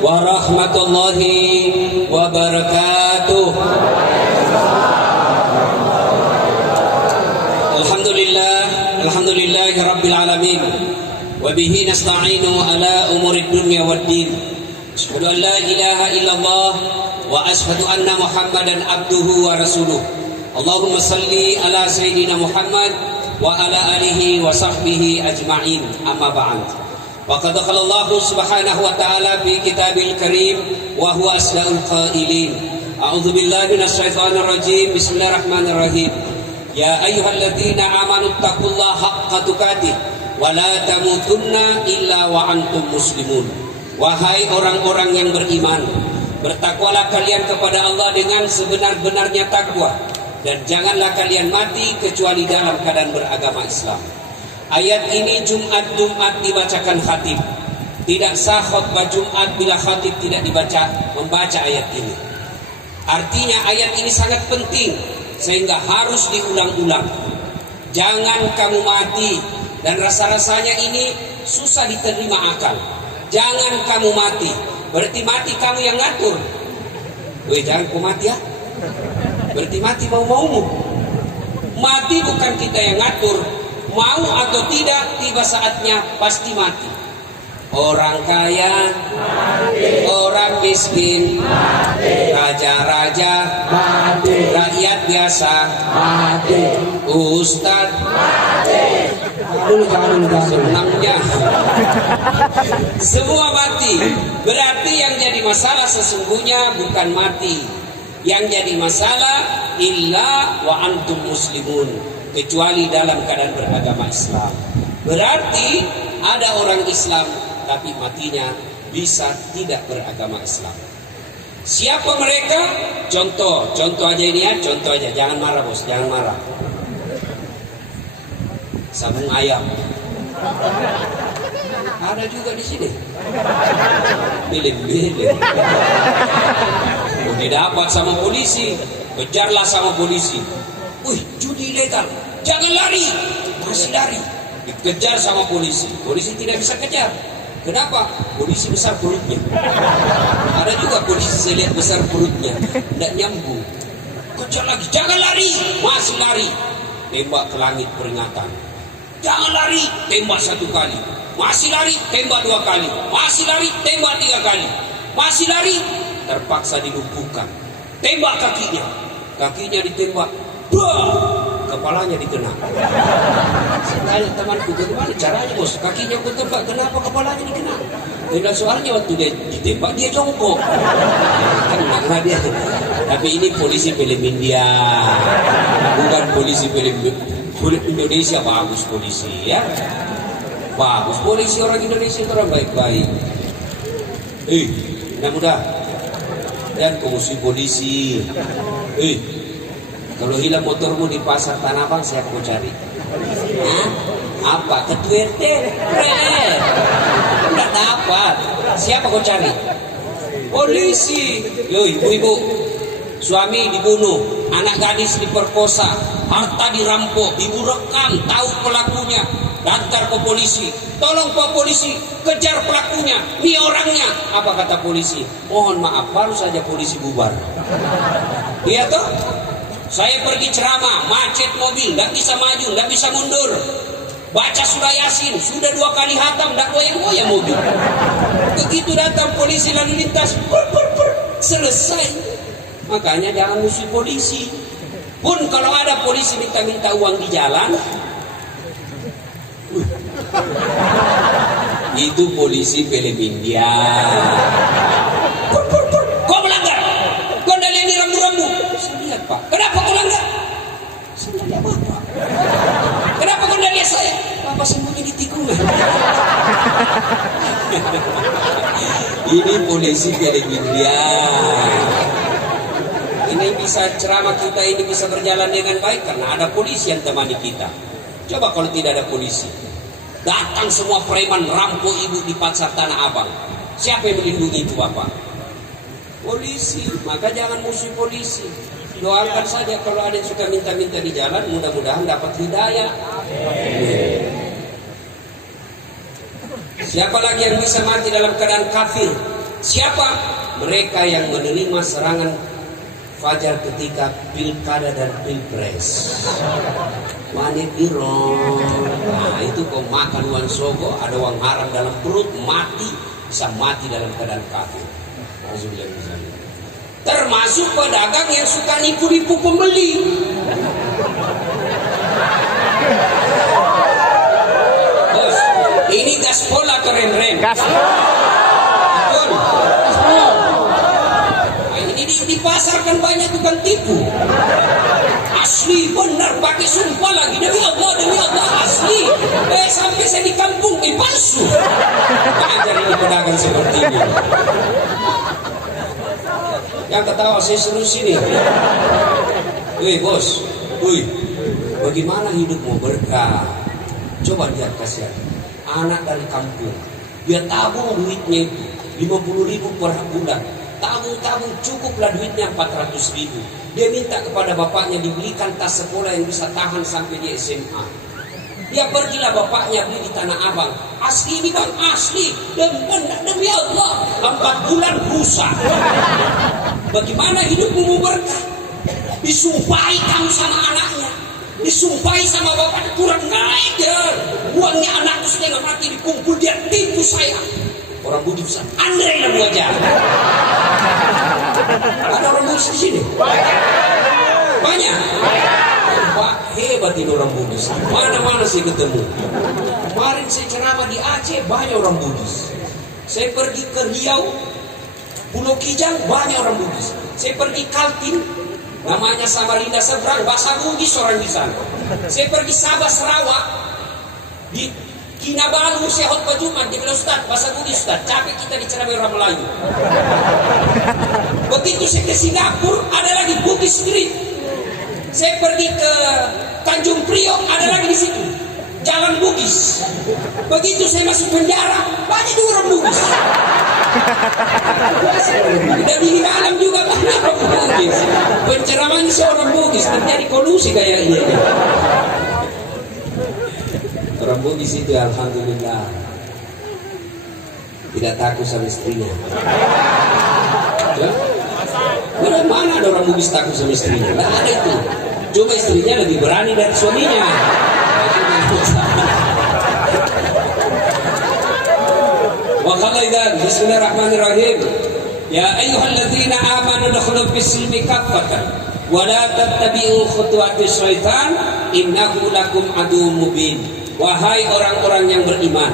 warahmatullahi wabarakatuh. Alhamdulillahi rabbil alamin. Wa bihi nasta'inu ala umurid dunya waddin. Asyhadu an la ilaha illallah wa asyhadu anna Muhammadan abduhu wa rasuluh. Allahumma salli ala sayyidina Muhammad wa ala alihi wa sahbihi ajma'in. Amma ba'd. Faqad qala Allah subhanahu wa ta'ala fi kitabil karim wa huwa asdaqul qailin. A'udzu billahi minasyaitonir rajim. Bismillahirrahmanirrahim. Ya ayyuhalladzina amanu taqullaha haqqa tuqatih wa la tamutunna illa wa antum muslimun. Wahai orang-orang yang beriman, bertakwalah kalian kepada Allah dengan sebenar-benarnya takwa, dan janganlah kalian mati kecuali dalam keadaan beragama Islam. Ayat ini Jumat dibacakan khatib. Tidak sah khutbah Jumat bila khatib tidak membaca ayat ini. Artinya ayat ini sangat penting sehingga harus diulang-ulang. Jangan kamu mati, dan rasa-rasanya ini susah diterima akal. Jangan kamu mati, berarti mati kamu yang ngatur. Weh, jangan kau mati ya. Berarti mati mau-maumu. Mati bukan kita yang ngatur. Mau atau tidak, tiba saatnya pasti mati. Orang kaya mati, orang miskin mati, raja-raja mati, rakyat biasa mati, ustad mati. Senangnya semua mati. Berarti yang jadi masalah sesungguhnya bukan mati. Yang jadi masalah illa wa antum muslimun, kecuali dalam keadaan beragama Islam. Berarti ada orang Islam tapi matinya bisa tidak beragama Islam. Siapa mereka? Contoh aja ini ya, contoh aja. Jangan marah bos, jangan marah. Sabung ayam ada juga di sini. Bilin-bilin. Udah dapat sama polisi, kejarlah sama polisi. Wih, judi ilegal, jangan lari, masih lari. Dikejar sama polisi, polisi tidak bisa kejar. Kenapa? Polisi besar perutnya. Ada juga polisi saya lihat besar perutnya, tidak nyambung. Kejar lagi, jangan lari, masih lari. Tembak ke langit peringatan. Jangan lari, tembak 1 kali. Masih lari, tembak 2 kali. Masih lari, tembak 3 kali. Masih lari, terpaksa dilumpuhkan. Tembak kakinya, kakinya ditembak, kepalanya dikena. Saya tanya temanku, bagaimana caranya bos? Kakinya aku tembak, kenapa kepalanya dikena? Dia bilang soalnya waktu dia ditembak dia jongkok. Karena dia. Tapi ini polisi film India, bukan polisi film Indonesia. Bagus polisi ya, bagus polisi orang Indonesia itu orang baik-baik. Mudah-mudah dan komisi polisi. Kalau hilang motormu di pasar Tanah Abang, siapa kau cari? Apa? Ketua RT? Tidak dapat. Siapa kau cari? Polisi. Yo, ibu-ibu, suami dibunuh, anak gadis diperkosa, harta dirampok, ibu rekam, tahu pelakunya, daftar ke polisi. Tolong Pak Polisi, kejar pelakunya, ini orangnya. Apa kata polisi? Mohon maaf, baru saja polisi bubar. Iya toh? Saya pergi ceramah, macet mobil, tidak bisa maju, tidak bisa mundur. Baca surah Yasin, sudah 2 kali hatam, tidak goyang-goyang mobil. Begitu datang polisi lalu lintas, selesai. Makanya jangan musuh polisi. Pun kalau ada polisi minta-minta uang di jalan, itu polisi film India. Kau melanggar, kau dah lihat ini rambu-rambu. Saya lihat Pak. Kenapa kau langgar? Saya tidak lihat Bapak. Kenapa kau dah lihat saya? Bapak sembunyi di tikungan. Ini polisi film India. Ini bisa ceramah kita ini bisa berjalan dengan baik karena ada polisi yang temani kita. Coba kalau tidak ada polisi, datang semua preman rampok ibu di pasar Tanah Abang. Siapa yang melindungi itu Bapak? Polisi. Maka jangan musuh polisi. Doakan saja kalau ada yang suka minta-minta di jalan, mudah-mudahan dapat hidayah. Siapa lagi yang bisa mati dalam keadaan kafir? Siapa? Mereka yang menerima serangan fajar ketika pilkada dan pilpres. Manit irong. Nah itu kau makan uang sogo, ada uang haram dalam perut, mati, bisa mati dalam keadaan kafir. Termasuk pedagang yang suka nipu-nipu pembeli. Bos, ini gaspola keren-keren. Betul. Ini dipasarkan banyak tukang tipu. Asli benar, pakai sumpah lagi, demi Allah asli. Sampai saya di kampung palsu. Ajar ini pedagang seperti ini. Yang ketawa saya suruh sini. Wih bos, wih, bagaimana hidupmu berkah? Coba lihat kasihan anak dari kampung, dia tabung duitnya itu 50.000 per bulan. Tabung cukuplah duitnya 400.000. Dia minta kepada bapaknya dibelikan tas sekolah yang bisa tahan sampai dia SMA. Dia pergilah bapaknya beli di Tanah Abang. Asli ini bang, asli. Demi Allah, 4 bulan rusak. Bagaimana hidupmu berkah? Disumpahi kamu sama anaknya, disumpahi sama bapak, kurang naik ya. Uangnya anakku setengah mati dikumpul, dia tipu saya. Orang budi besar, Andre nama wajah. Ada orang budi di sini? Banyak. Pak, hebat ini orang Buddhis. Mana-mana saya ketemu. Kemarin saya ceramah di Aceh, banyak orang Buddhis. Saya pergi ke Riau, Pulau Kijang, banyak orang Buddhis. Saya pergi Kaltim, namanya Samarinda seberang, bahasa Buddhis orang di sana. Saya pergi Sabah Sarawak, di Kinabalu saya khutbah Jumat, dia bilang Ustaz, bahasa Buddhis Ustaz, capek kita diceramai orang Melayu. Begitu saya ke Singapura, ada lagi Buddhist Street. Saya pergi ke Tanjung Priok, ada lagi di situ Jalan Bugis. Begitu saya masuk penjara, banyak juga orang Bugis. Dan di dalam juga banyak orang Bugis. Penceramahnya seorang Bugis, terjadi kolusi kayaknya. Orang Bugis itu alhamdulillah tidak takut sama istrinya. Ya? Mana ada orang Bugis takut sama istrinya? Tidak ada itu. Cuma istrinya lebih berani dari suaminya. Wa qala bismillahirrahmanirrahim. Ya ayyuhalladzina amanu dukhulu fis-silmi kaffatan wa la tattabi'u khutuwatis syaitan innahu lakum aduwwun mubin. Wahai orang-orang yang beriman,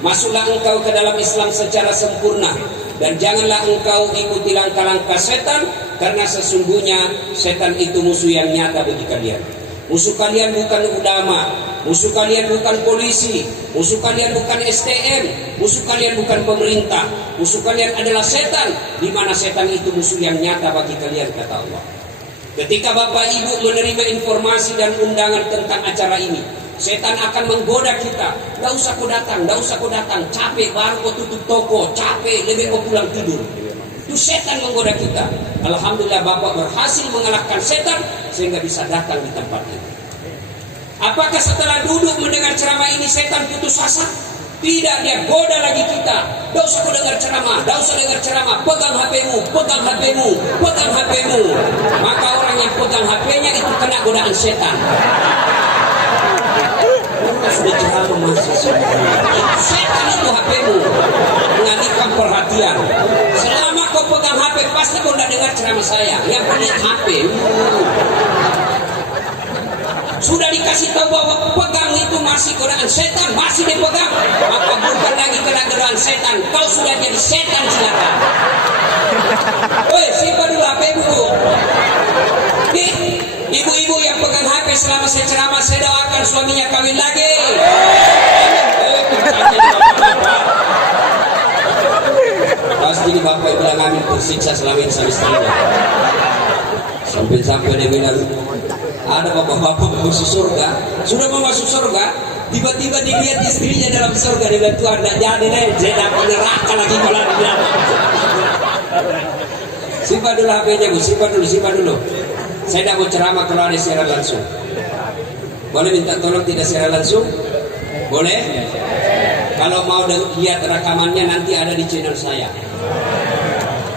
masuklah engkau ke dalam Islam secara sempurna dan janganlah engkau ikuti langkah-langkah setan, karena sesungguhnya setan itu musuh yang nyata bagi kalian. Musuh kalian bukan ulama, musuh kalian bukan polisi, musuh kalian bukan STM, musuh kalian bukan pemerintah, musuh kalian adalah setan, di mana setan itu musuh yang nyata bagi kalian, kata Allah. Ketika Bapak Ibu menerima informasi dan undangan tentang acara ini, setan akan menggoda kita. Gak usah kau datang, capek baru kau tutup toko, capek lebih kau pulang tidur. Itu setan menggoda kita. Alhamdulillah Bapak berhasil mengalahkan setan sehingga bisa datang di tempat ini. Apakah setelah duduk mendengar ceramah ini setan putus asa? Tidak, dia goda lagi kita. Gak usah kau dengar ceramah, pegang HP-mu, pegang HP-mu. Maka orang yang pegang HP-nya itu kena godaan setan. Sudah ceramah masih setan itu HP-mu, mengalihkan perhatian. Selama kau pegang HP pasti kau tidak dengar ceramah saya. Yang punya HP sudah dikasih tahu bahwa pegang itu masih godaan setan, masih dipegang, maka bukan lagi kena godaan setan, kau sudah jadi setan, silakan. Woi, simpan dulu HP-mu. Ibu-ibu yang pegang HP selama saya ceramah, saya doakan suaminya kawin lagi. Pasti bapak bilang amin, bersiksa selama ini sama istrinya. Sampai dia bilang, ada bapak-bapak masuk surga, sudah mau masuk surga, tiba-tiba dilihat istrinya dalam surga, dia bilang Tuhan tidak jadi deh, saya dapat neraka lagi kalau dia. Simpan dulu HP-nya, Bu, simpan dulu. Saya tidak mau ceramah kalau ada siaran langsung. Boleh minta tolong tidak siaran langsung? Boleh? Kalau mau lihat rekamannya nanti ada di channel saya.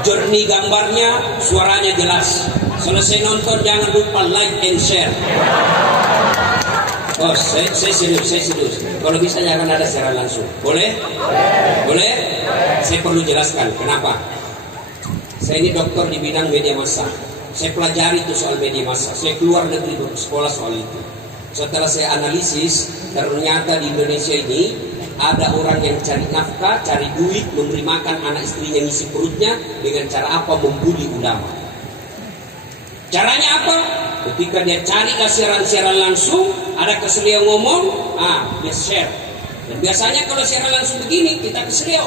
jernih gambarnya, suaranya jelas. Selesai nonton jangan lupa like and share. Oh, saya serius. Kalau bisa jangan ada secara langsung. Boleh? Boleh? Saya perlu jelaskan kenapa. Saya ini dokter di bidang media massa. Saya pelajari itu soal media massa. Saya keluar negeri bersekolah soal itu. Setelah saya analisis, ternyata di Indonesia ini ada orang yang cari nafkah, cari duit, memberi makan anak istrinya, ngisi perutnya dengan cara apa? Membuli ulama. Caranya apa? Ketika dia cari siaran-siaran langsung, ada keselio ngomong, dia share. Dan biasanya kalau siaran langsung begini, kita keselio.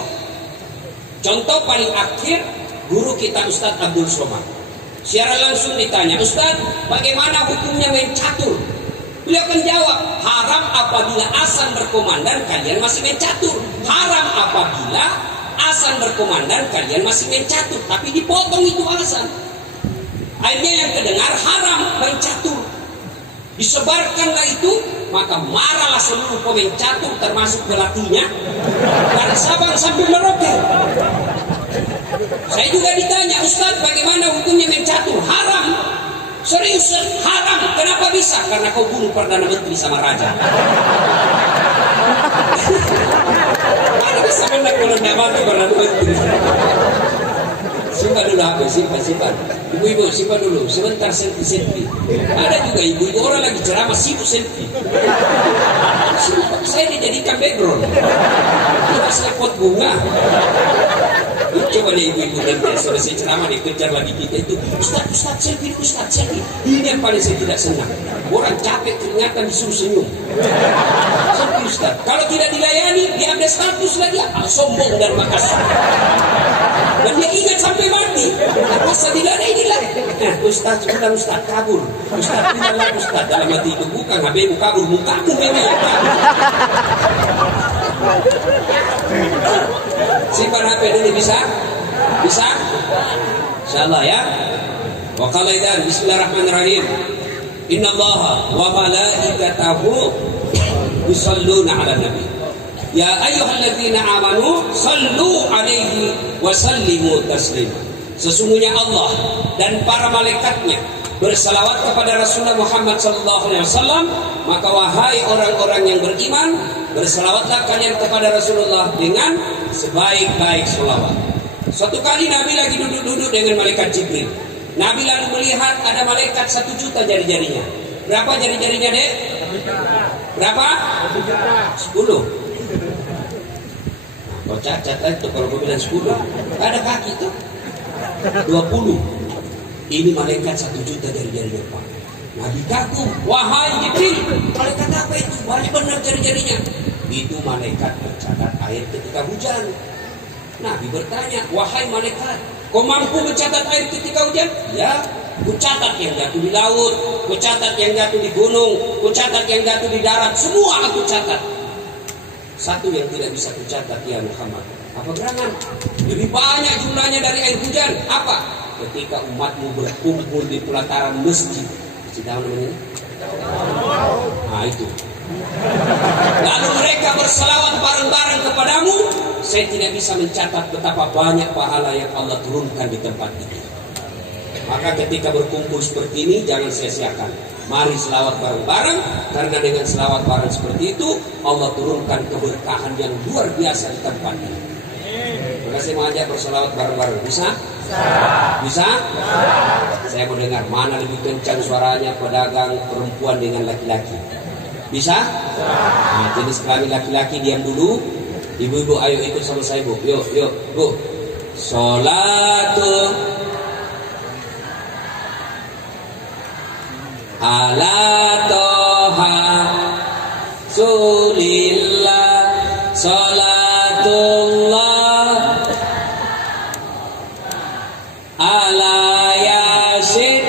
Contoh paling akhir, guru kita Ustadz Abdul Somad. Siaran langsung ditanya, Ustadz, bagaimana hukumnya main catur? Beliau akan jawab, haram apabila azan berkumandang kalian masih main catur. Haram apabila azan berkumandang kalian masih main catur. Tapi dipotong itu azan. Akhirnya yang kedengar haram main catur. Disebarkanlah itu, maka marahlah seluruh pemain catur termasuk pelatihnya dari Sabang sampai Merauke. Saya juga ditanya, Ustadz bagaimana hukumnya main catur? Haram. Serius, haram. Kenapa bisa? Karena kau bunuh Perdana Menteri sama Raja. Mana bisa menang kalau tidak mati Perdana Menteri? Simpan dulu HP, simpan. Ibu-ibu simpan dulu, sebentar selfie. Ada juga ibu-ibu orang lagi ceramah sibuk selfie. Saya dijadikan background. Itu pot bunga. Coba deh ibu-ibu nanti selesai ceramah dikejar lagi kita itu, Ustaz selfie dulu, Ustaz selfie. Ini yang paling saya tidak senang. Orang capek ternyata disuruh senyum. Selfie Ustaz. Kalau tidak dilayani, dia ambil status lagi, sombong dan makasih. Dan dia ingat sampai mati. Masa tidak ada inilah. Ustaz ulang, Ustaz kabur. Ustaz ulang, Ustaz dalam hati itu bukan HBmu kabur, mukamu memang yang kabur. Simpan HP dulu bisa? Bisa? Insyaallah ya. Wa qala idzan bismillahirrahmanirrahim. Innallaha wa malaikatahu yusholluna 'alan nabi. Ya ayyuhalladzina amanu sallu 'alaihi wa sallimu taslima. Sesungguhnya Allah dan para malaikatnya bersalawat kepada Rasulullah Muhammad SAW. Maka wahai orang-orang yang beriman, bersalawatlah kalian kepada Rasulullah dengan sebaik-baik salawat. Suatu kali Nabi lagi duduk-duduk dengan malaikat Jibril. Nabi lalu melihat ada malaikat 1 juta jari-jarinya. Berapa jari-jarinya, Dek? Berapa? 10. Kau cacat itu kalau kau bilang 10. Ada kaki tuh 20. Ini malaikat 1 juta jari-jarinya, Pak. Nabi kagum, wahai Jibril, malaikat apa itu? Banyak benar jari-jarinya. Itu malaikat mencatat air ketika hujan. Nabi bertanya, wahai malaikat, kau mampu mencatat air ketika hujan? Ya, ku catat yang jatuh di laut, ku catat yang jatuh di gunung, ku catat yang jatuh di darat, semua aku catat. Satu yang tidak bisa ku catat, ya Muhammad. Apa gerangan? Lebih banyak jumlahnya dari air hujan. Apa? Ketika umatmu berkumpul di pelataran masjid. Masjid apa namanya? Nah itu. Lalu mereka berselawat bareng-bareng kepadamu. Saya tidak bisa mencatat betapa banyak pahala yang Allah turunkan di tempat ini. Maka ketika berkumpul seperti ini, jangan sia-siakan. Mari selawat bareng-bareng, karena dengan selawat bareng seperti itu Allah turunkan keberkahan yang luar biasa di tempat ini. Maka saya mau ajak berselawat bareng-bareng. Bisa? Bisa? Saya mau dengar mana lebih kencang suaranya pedagang perempuan dengan laki-laki. Bisa? Nah, jenis kelamin laki-laki diam dulu. Ibu-ibu ayo ikut sama saya, Bu. Yuk, Bu. Sholatu ala toha sulillah sholatullah ala yasin.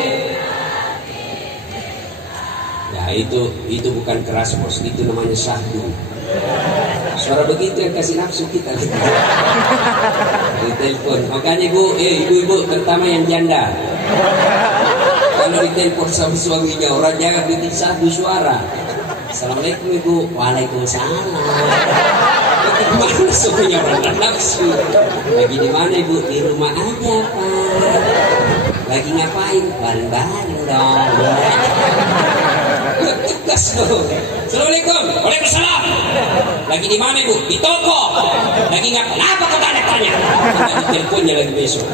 Ya itu bukan keras, Bos, itu namanya syahdu. Suara begitu yang kasih nafsu kita di telepon. Makanya ibu-ibu terutama yang janda, kalau ditelepon sama suaminya orang jangan bikin satu suara. Assalamualaikum Ibu. Waalaikumsalam. Mana semuanya orang nafsu? Lagi di mana ibu? Di rumah aja pak. Lagi ngapain? Baring-baring dong. Tegas loh. Assalamualaikum. Waalaikumsalam. Lagi di mana ibu? Di toko. Lagi nggak? Kenapa kau tanya? Teleponnya lagi besok.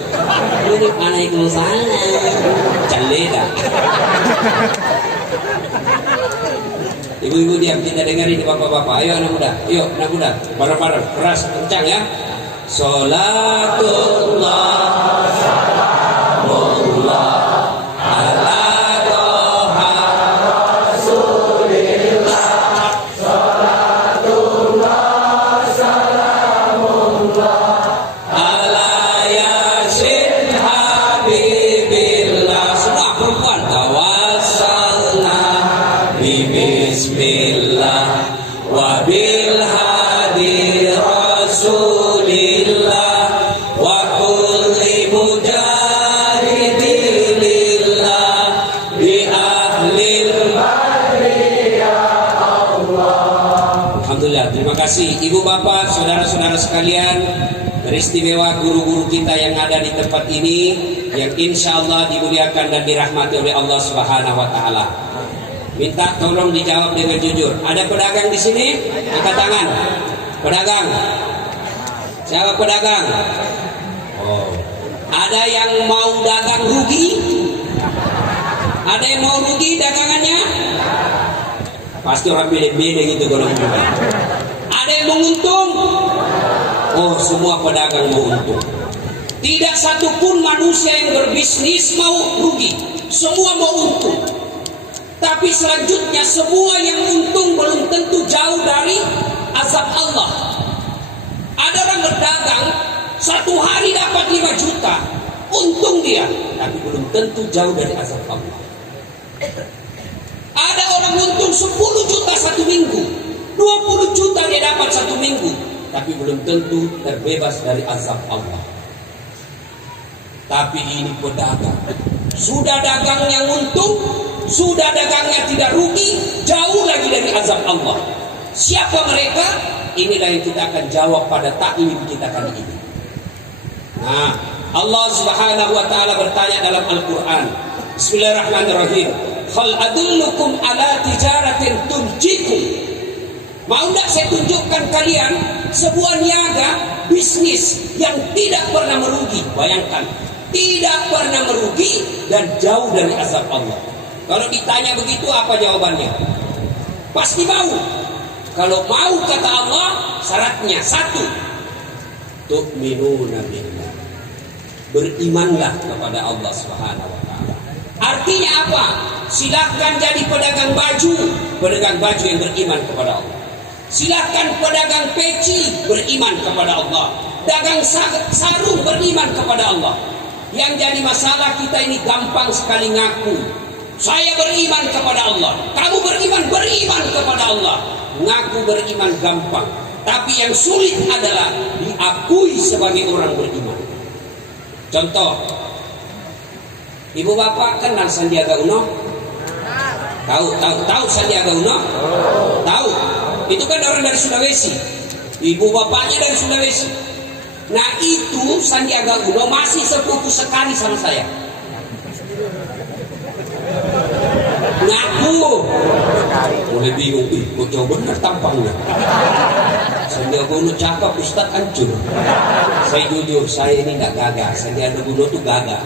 Waalaikumsalam. Caleda. Ibu-ibu diam, kita dengarin bapak-bapak. Ayo anak muda, yuk anak muda, bareng-bareng, keras, kencang ya. Salatullah, salamullah, ala toha rasulillah. Salatullah, salamullah, ala yasin habibillah. Semua perempuan tawassalna bismillah wa bil hadi rasulillah wa kulli mujahidilillah bi ahlil badri ya Allah. Alhamdulillah, terima kasih ibu bapak, saudara-saudara sekalian, beristimewa guru-guru kita yang ada di tempat ini, yang insya Allah dimuliakan dan dirahmati oleh Allah Subhanahu wa Ta'ala. Minta tolong dijawab dengan jujur. Ada pedagang di sini? Angkat tangan. Pedagang. Siapa pedagang? Oh. Ada yang mau dagang rugi? Ada yang mau rugi dagangannya? Pasti orang beda-beda gitu kalau rugi. Ada yang mau untung? Oh, semua pedagang mau untung. Tidak satupun manusia yang berbisnis mau rugi. Semua mau untung. Tapi selanjutnya semua yang untung belum tentu jauh dari azab Allah. Ada orang berdagang satu hari dapat 5 juta, untung dia, tapi belum tentu jauh dari azab Allah. Ada orang untung 10 juta satu minggu, 20 juta dia dapat satu minggu, tapi belum tentu terbebas dari azab Allah. Tapi ini pedagang, sudah dagangnya untung, sudah dagangnya tidak rugi, jauh lagi dari azab Allah. Siapa mereka? Inilah yang kita akan jawab pada taklim kita kali ini. Nah, Allah Subhanahu wa Ta'ala bertanya dalam Al-Quran. Bismillahirrahmanirrahim. Hal adullukum ala tijaratin tunjikum. Mau tidak saya tunjukkan kalian sebuah niaga bisnis yang tidak pernah merugi. Bayangkan, tidak pernah merugi dan jauh dari azab Allah. Kalau ditanya begitu apa jawabannya? Pasti mau. Kalau mau kata Allah, syaratnya 1, tu'minuna billah. Berimanlah kepada Allah Subhanahu wa Ta'ala. Artinya apa? Silahkan jadi pedagang baju yang beriman kepada Allah. Silahkan pedagang peci beriman kepada Allah. Dagang sarung beriman kepada Allah. Yang jadi masalah kita ini gampang sekali ngaku. Saya beriman kepada Allah. Kamu beriman kepada Allah. Ngaku beriman gampang. Tapi yang sulit adalah diakui sebagai orang beriman. Contoh, ibu bapak kenal Sandiaga Uno? Tahu Sandiaga Uno? Tahu. Itu kan orang dari Sulawesi. Ibu bapaknya dari Sulawesi. Nah itu Sandiaga Uno masih sepupu sekali sama saya. Ngaku. Mulai bingung, kok jauh benar tampangnya. Sandiaga Uno cakap, Ustaz hancur. Saya jujur, saya ini tidak gagah. Sandiaga Uno itu gagah.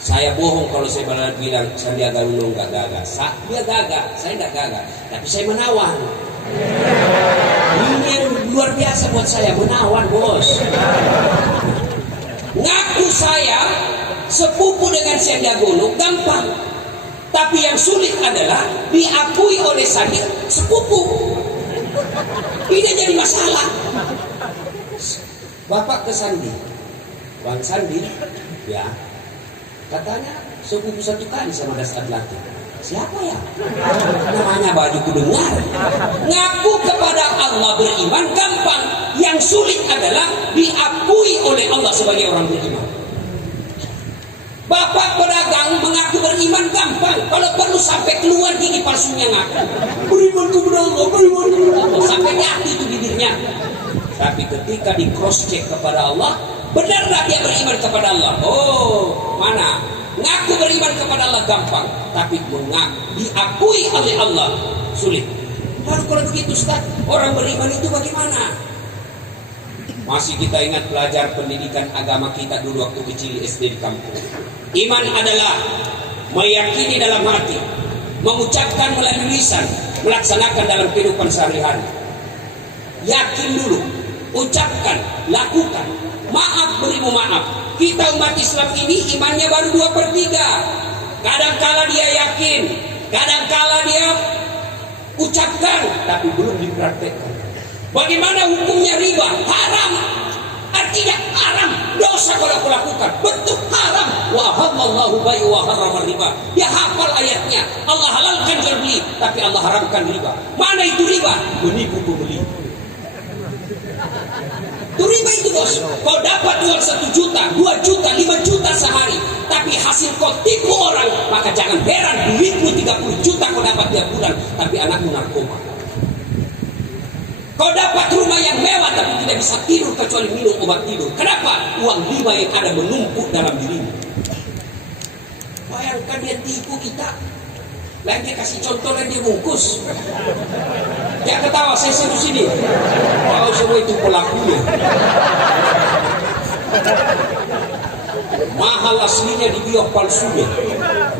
Saya bohong kalau saya bilang Sandiaga Uno nggak gagah. Dia gagah, saya tidak gagah. Tapi saya menawan. Ini yang luar biasa buat saya, menawan bos. Ngaku saya sepupu dengan Sandiaga Uno gampang. Tapi yang sulit adalah diakui oleh Sandi sepupu. Ini jadi masalah. Bapak ke Sandi, Bang Sandi, ya, katanya sepupu satu kali sama Das Adlati. Siapa ya? Namanya baju kudengar. Ngaku kepada Allah beriman gampang. Yang sulit adalah diakui oleh Allah sebagai orang beriman. Bapak pedagang mengaku beriman gampang. Kalau perlu sampai keluar gigi palsunya ngaku. Beriman kepada Allah, beriman kepada Allah. Sampai nyatu itu bibirnya. Tapi ketika di cross check kepada Allah, benarlah dia beriman kepada Allah? Oh, mana? Ngaku beriman kepada Allah gampang, tapi diakui oleh Allah sulit. Lalu kalau begitu Ustaz, orang beriman itu bagaimana? Masih kita ingat pelajar pendidikan agama kita dulu waktu kecil SD di kampung. Iman adalah meyakini dalam hati, mengucapkan melalui lisan, melaksanakan dalam kehidupan sehari-hari. Yakin dulu, ucapkan, lakukan. Maaf berimu maaf. Kita umat Islam ini imannya baru 2/3. Kadangkala dia yakin, kadangkala dia ucapkan, tapi belum dipraktekkan. Bagaimana hukumnya riba? Haram. Artinya haram, dosa kalau aku lakukan, betul haram. Wa halallahu bai wa harrama riba. Dia hafal ayatnya. Allah halalkan jual beli, tapi Allah haramkan riba. Mana itu riba? Menipu pembeli. Itu riba itu bos. Kau dapat uang 1 juta, 2 juta, 5 juta sehari, tapi hasil kau tipu orang, maka jangan heran duitmu 30 juta kau dapat tiap bulan, tapi anakmu narkoba. Kau dapat rumah yang mewah tapi tidak bisa tidur kecuali minum obat tidur. Kenapa? Uang riba yang ada menumpuk dalam dirimu. Bayangkan dia tipu kita. Lain dia kasih contoh dan dia bungkus. Dia ketawa, saya seru sini. Kau semua itu pelakunya. Mahal aslinya di biok palsunya.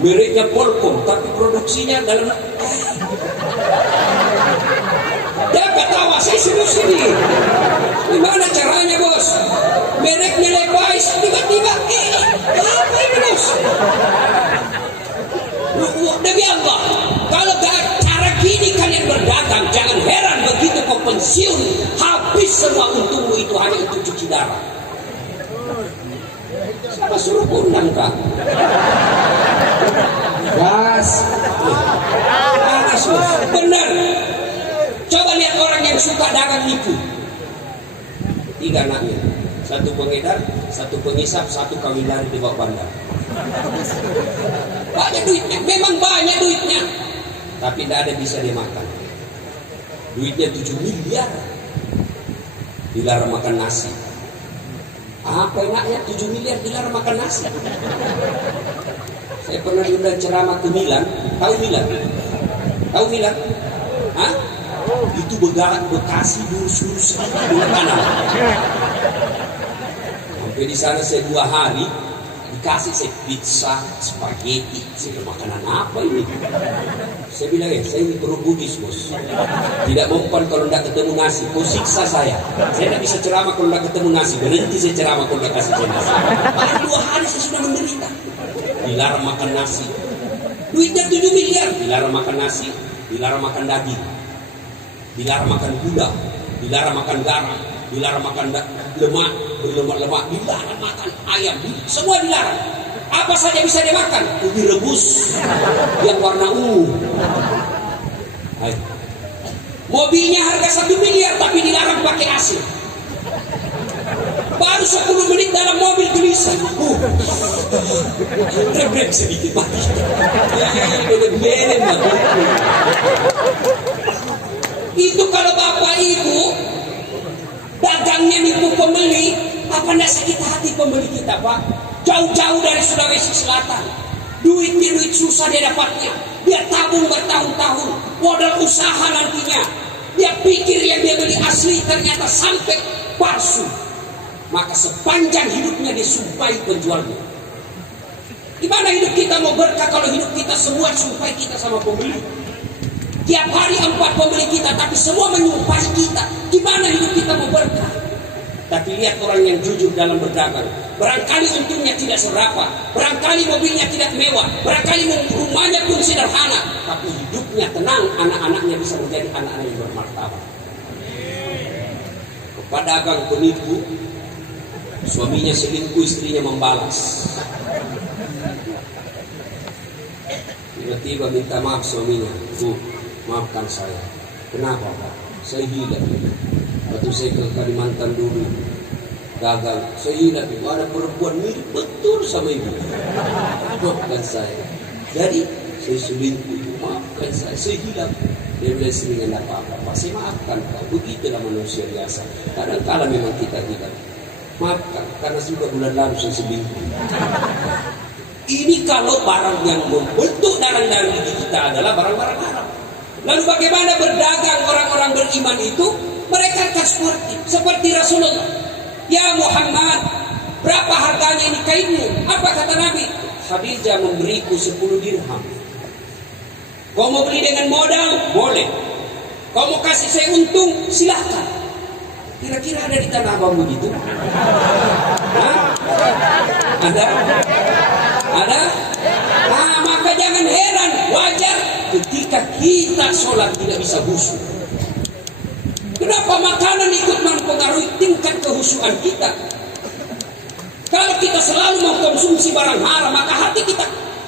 Mereknya Polkom, tapi produksinya dalam... Dia ketawa, saya seru sini. Gimana caranya bos? Mereknya Levi's, tiba-tiba apa ini bos? Demi Allah, kalau cara gini kalian berdagang, jangan heran begitu kau pensiun, habis semua untungmu itu hanya untuk cuci darah. Siapa suruh undang kak? Gas, benar. Coba lihat orang yang suka dagang nipu. 3 anaknya, 1 pengedar, 1 pengisap, 1 kawin lari di bawah bandar. Banyak duitnya, memang banyak duitnya, tapi tidak ada bisa dia makan. Duitnya 7 miliar, dilarang makan nasi. Apa enaknya 7 miliar dilarang makan nasi? Saya pernah diundang ceramah ke Milan. Tahu Milan? Tahu Milan? Hah? Itu Bekasi lurus-lurus dulu kanan. Sampai di sana saya 2 hari dikasih saya pizza, spaghetti. Saya makanan apa ini? Saya bilang saya ini perlu Buddhis bos. Tidak mempan kalau tidak ketemu nasi. Kau siksa saya. Saya tidak bisa ceramah kalau tidak ketemu nasi. Berhenti saya ceramah kalau tidak kasih saya nasi. Baru 2 hari saya sudah menderita. Dilarang makan nasi. Duitnya 7 miliar. Dilarang makan nasi, dilarang makan daging, dilarang makan gula, dilarang makan garam, dilarang makan lemak, berlemak-lemak, dilarang makan ayam, semua dilarang. Apa saja bisa dimakan? Ubi rebus yang warna ungu. Hai. Mobilnya harga 1 miliar tapi dilarang pakai AC. Baru 10 menit dalam mobil gelisah. Rem sedikit mati. Itu kalau bapak ibu dagangnya nipu pembeli, apa tidak sakit hati pembeli kita pak? Jauh-jauh dari Sulawesi Selatan, duitnya duit susah dia dapatnya, dia tabung bertahun-tahun, modal usaha nantinya, dia pikir yang dia beli asli ternyata sampai palsu, maka sepanjang hidupnya disumpahi penjualnya. Gimana hidup kita mau berkah kalau hidup kita semua sumpahi kita sama pembeli? Tiap hari 4 pembeli kita, tapi semua menyumpahi kita. Gimana hidup kita mau berkah? Tapi lihat orang yang jujur dalam berdagang. Barangkali untungnya tidak seberapa, barangkali mobilnya tidak mewah, barangkali rumahnya pun sederhana, tapi hidupnya tenang, anak-anaknya bisa menjadi anak-anak yang bermartabat. Pedagang penipu, suaminya selingkuh, istrinya membalas. Tiba-tiba minta maaf suaminya, Bu, maafkan saya. Kenapa Pak? Saya hilang. Waktu saya ke Kalimantan dulu dagang, saya hilang. Ada perempuan mirip betul sama ibu. Maafkan saya. Jadi saya selingkuh, maafkan saya hilang. Dia bilang sini nggak apa-apa, saya maafkan kau. Begitulah manusia biasa. Kadang-kala memang kita tidak maafkan karena sudah bulan lalu seminggu. Ini kalau barang yang membentuk dalam diri kita adalah barang-barang haram. Lalu bagaimana berdagang orang-orang beriman itu? Mereka akan seperti Rasulullah. Ya Muhammad, berapa harganya ini kainmu? Apa kata Nabi? Khadijah memberiku 10 dirham. Kau mau beli dengan modal? Boleh. Kau mau kasih saya untung? Silahkan. Kira-kira ada di tanah abang begitu? Hah? Ada? Ada? Nah, maka jangan heran, wajar ketika kita sholat tidak bisa khusyuk. Kenapa makanan ikut mempengaruhi tingkat kehusyukan kita? Kalau kita selalu mengkonsumsi barang haram, maka hati kita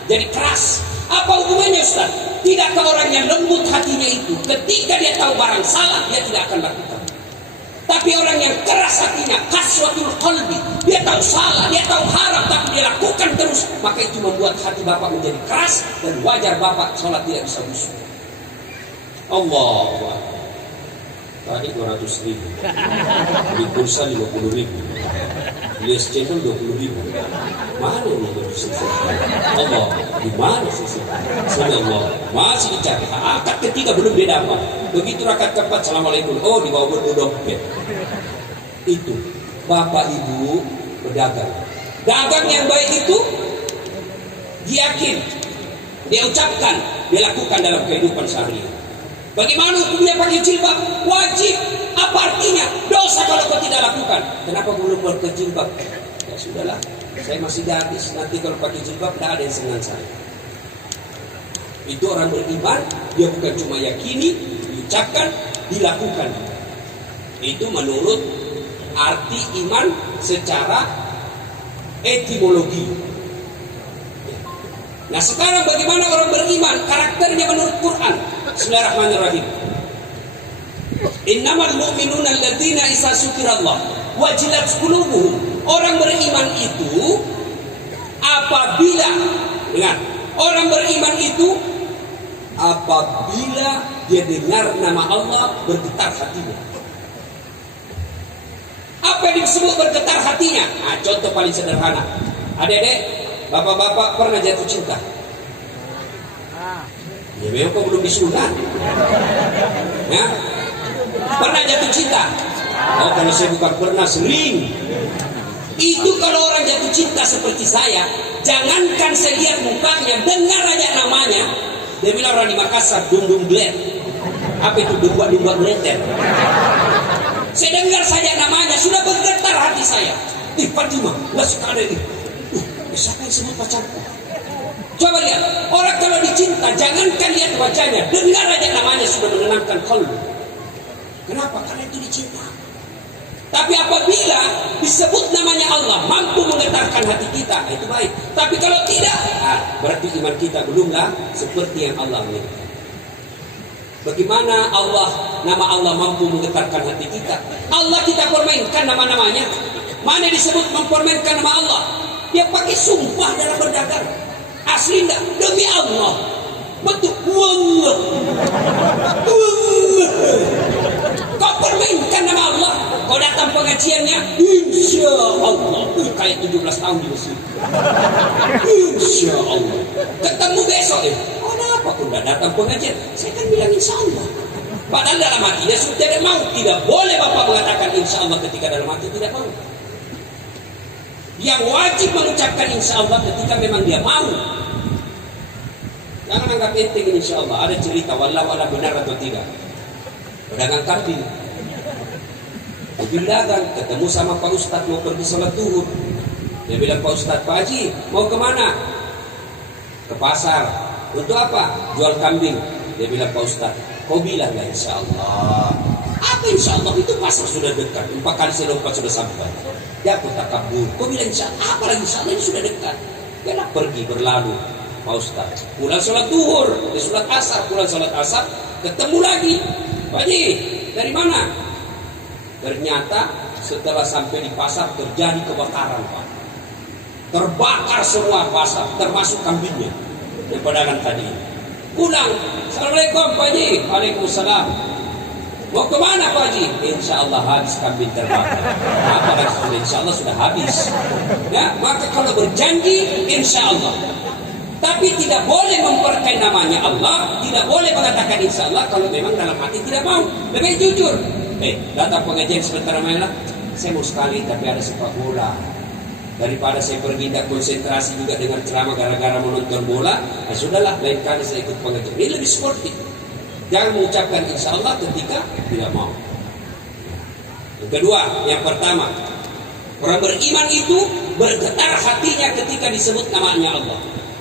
jadi keras. Apa hubungannya Ustaz? Tidakkah orang yang lembut hatinya itu ketika dia tahu barang salah, dia tidak akan lakukan. Tapi orang yang keras hatinya, qaswatul qalbi, dia tahu salah, dia tahu haram, tapi dia lakukan terus, maka itu membuat hati bapak menjadi keras, dan wajar bapak sholat tidak bisa khusyuk. Allah. Tadi 200.000, di pulsa 50.000, beli channel 20.000. Mana nih Allah? Di mana sih? Allah masih dicari. Akad ketiga belum dia dapat. Begitu rakaat keempat, assalamualaikum. Oh, di bawah dompet. Itu bapak ibu berdagang. Dagang yang baik itu diyakin, dia ucapkan, dia lakukan dalam kehidupan sehari. Bagaimana hukumnya pakai jilbab? Wajib. Apa artinya? Dosa kalau kau tidak lakukan. Kenapa belum pakai jilbab? Ya sudahlah, saya masih gadis. Nanti kalau pakai jilbab tidak ada yang senang saya. Itu orang beriman. Dia bukan cuma yakini, diucapkan, dilakukan. Itu menurut arti iman secara etimologi. Nah sekarang bagaimana orang beriman? Karakternya menurut Quran. Bismillahirrahmanirrahim. Innamal mu'minuna alladzina idza dzukirallah wajilat qulubuhum. Orang beriman itu apabila, dengar, orang beriman itu apabila dia dengar nama Allah bergetar hatinya. Apa yang disebut bergetar hatinya? Nah, contoh paling sederhana. Adik-adik, bapak-bapak pernah jatuh cinta? Ya memang kau belum disunat. Ya? Pernah jatuh cinta? Oh, kalau saya bukan pernah, sering. Itu kalau orang jatuh cinta seperti saya, jangankan saya lihat mukanya, dengar aja namanya. Dia bilang orang di Makassar, dung-dung glet. Apa itu dumba-dumba gleter? Saya dengar saja namanya, sudah bergetar hati saya. Fatimah, lah sekali ini. Siapa yang sebut pacarku? Coba lihat, orang kalau dicinta, jangankan lihat wajahnya, dengar aja namanya sudah menenangkan kalbu. Kenapa? Karena itu dicinta. Tapi apabila disebut namanya Allah, mampu menggetarkan hati kita, itu baik. Tapi kalau tidak, berarti iman kita belumlah seperti yang Allah miliki. Bagaimana nama Allah mampu menggetarkan hati kita? Allah kita permainkan nama-namanya. Mana disebut mempermainkan nama Allah? Dia pakai sumpah dalam berdagang. Asli enggak? Demi Allah. Betul. Wallah. Kau permainkan nama Allah. Kau datang pengajiannya, insya Allah. Kayak 17 tahun di Mesir. Insya Allah. Ketemu besok kenapa kau tidak datang pengajian? Saya kan bilang insya Allah. Padahal dalam hati dia sudah tidak mau. Tidak boleh bapak mengatakan insya Allah ketika dalam hati tidak mau. Yang wajib mengucapkan insya Allah ketika memang dia mau. Jangan anggap enteng insya Allah. Ada cerita wallahu a'lam benar atau tidak. Pedagang kambing. Dia dagang, ketemu sama Pak Ustadz mau pergi sholat duhur. Dia bilang, Pak Ustadz, Pak Haji mau kemana? Ke pasar. Untuk apa? Jual kambing. Dia bilang, Pak Ustadz, kau bilang lah insya Allah. Apa insya Allah? Itu pasar sudah dekat. 4 kali saya lompat sudah sampai. Ya aku tak kabur. Kau bilang insya Allah. Apalagi insya Allah ini sudah dekat. Dia pergi berlalu. Pak Ustadz pulang sholat duhur, dia sholat asar, pulang sholat asar, ketemu lagi. Pak Haji, dari mana? Ternyata setelah sampai di pasar terjadi kebakaran, Pak. Terbakar semua pasar, termasuk kambingnya. Dan pedagang tadi. Pulang, Assalamualaikum Pak Haji. Waalaikumsalam. Mau kemana Pak Haji? Insya Allah habis kambing terbakar. Apalagi sudah insya Allah sudah habis. Ya, maka kalau berjanji insya Allah. Tapi tidak boleh memperkaya namanya Allah, tidak boleh mengatakan insya Allah kalau memang dalam hati tidak mau. Lebih jujur. Datang pengajian sebentar mainlah. Saya mau sekali tapi ada sepak bola. Daripada saya pergi tidak konsentrasi juga dengar ceramah gara-gara menonton bola, sudahlah lain kali saya ikut pengajian. Ini lebih sportif. Jangan mengucapkan insya Allah ketika tidak mau. Yang kedua, yang pertama, orang beriman itu bergetar hatinya ketika disebut namanya Allah.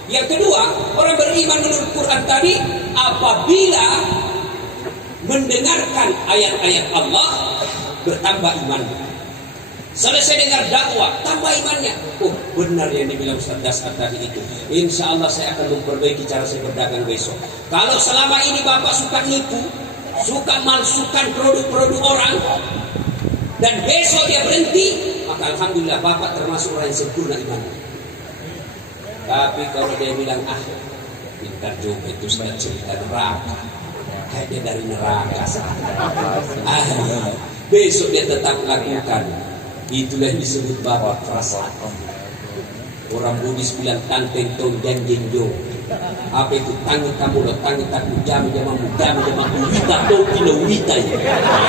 Yang kedua, orang beriman menurut Quran tadi apabila mendengarkan ayat-ayat Allah bertambah imannya. Selesai dengar dakwah, tambah imannya. Oh, benar yang dibilang Ustaz Dasar tadi itu. Insya Allah saya akan memperbaiki cara saya berdagang besok. Kalau selama ini Bapak suka nipu, suka malsukan produk-produk orang, dan besok dia berhenti, maka Alhamdulillah Bapak termasuk orang yang sempurna imannya. Tapi kalau dia bilang, pintar juga itu sudah cerita neraka, kayaknya dari neraka besok dia tetap lakukan. Itulah yang disebut Bapak perasaan. Orang Buddhis bilang tanteng tong janjinjo. Apa itu tangi kamu lo tangi takut jam wita topi lo wita ya.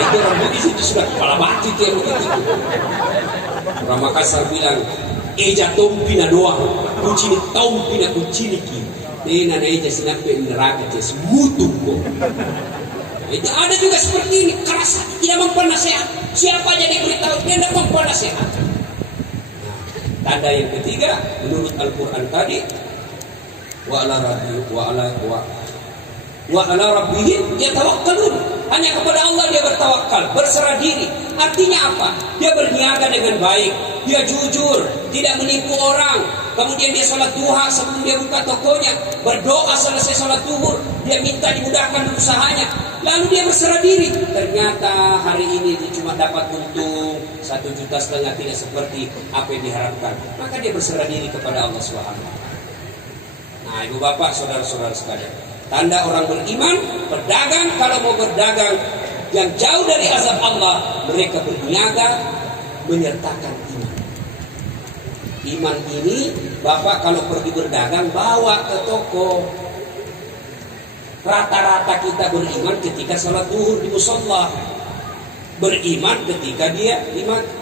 Itu orang Buddhis itu sudah kepala batu itu yang begitu. Orang Makassar bilang eja tompina doang, kucini tompina kucini ki. Nena eja sinampe neraka tes mutu kok. Itu ada juga seperti ini, keras hati, tidak mampu nasihat. Siapa jadi beritahu dia tidak mampu nasihat. Tanda yang ketiga menurut Al-Quran tadi, wa ala rabbihim yatawakkalun. Hanya kepada Allah dia bertawakal, berserah diri. Artinya apa? Dia berniaga dengan baik, dia jujur, tidak menipu orang. Kemudian dia sholat duha sebelum dia buka tokonya, berdoa selesai sholat duhur, dia minta dimudahkan usahanya. Lalu dia berserah diri. Ternyata hari ini dia cuma dapat untung 1,5 juta, tidak seperti apa yang diharapkan. Maka dia berserah diri kepada Allah SWT. Nah, ibu bapak, saudara-saudara sekalian, tanda orang beriman, berdagang, kalau mau berdagang yang jauh dari azab Allah, mereka berniaga menyertakan iman. Iman ini, bapak kalau pergi berdagang, bawa ke toko. Rata-rata kita beriman ketika sholat duhur di musola, beriman ketika dia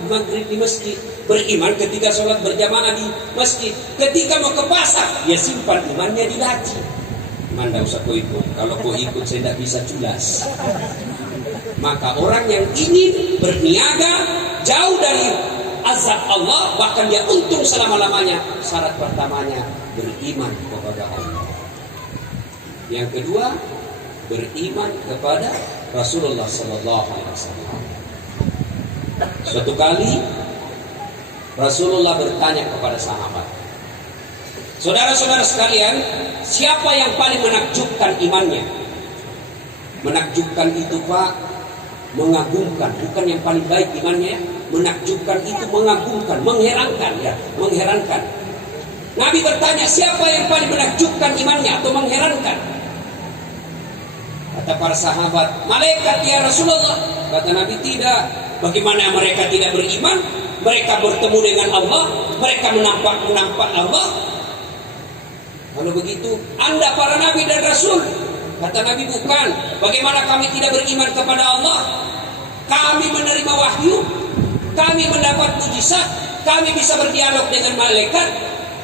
maghrib di masjid, beriman ketika sholat berjamaah di masjid. Ketika mau ke pasar, dia simpan imannya di laci. Manda usah kau ikut. Kalau kau ikut saya tidak bisa culas. Maka orang yang ingin berniaga jauh dari azab Allah, bahkan dia untung selama-lamanya, syarat pertamanya beriman kepada Allah. Yang kedua, beriman kepada Rasulullah Sallallahu Alaihi Wasallam. Suatu kali Rasulullah bertanya kepada sahabat, saudara-saudara sekalian, siapa yang paling menakjubkan imannya? Menakjubkan itu Pak, mengagumkan, bukan yang paling baik imannya. Menakjubkan itu mengagumkan, mengherankan ya, mengherankan. Nabi bertanya, siapa yang paling menakjubkan imannya atau mengherankan? Kata para sahabat, malaikat ya Rasulullah. Kata Nabi, tidak. Bagaimana mereka tidak beriman? Mereka bertemu dengan Allah, mereka menampak Allah. Kalau begitu, Anda para Nabi dan Rasul. Kata Nabi, bukan. Bagaimana kami tidak beriman kepada Allah? Kami menerima wahyu, kami mendapat mujizat, kami bisa berdialog dengan malaikat.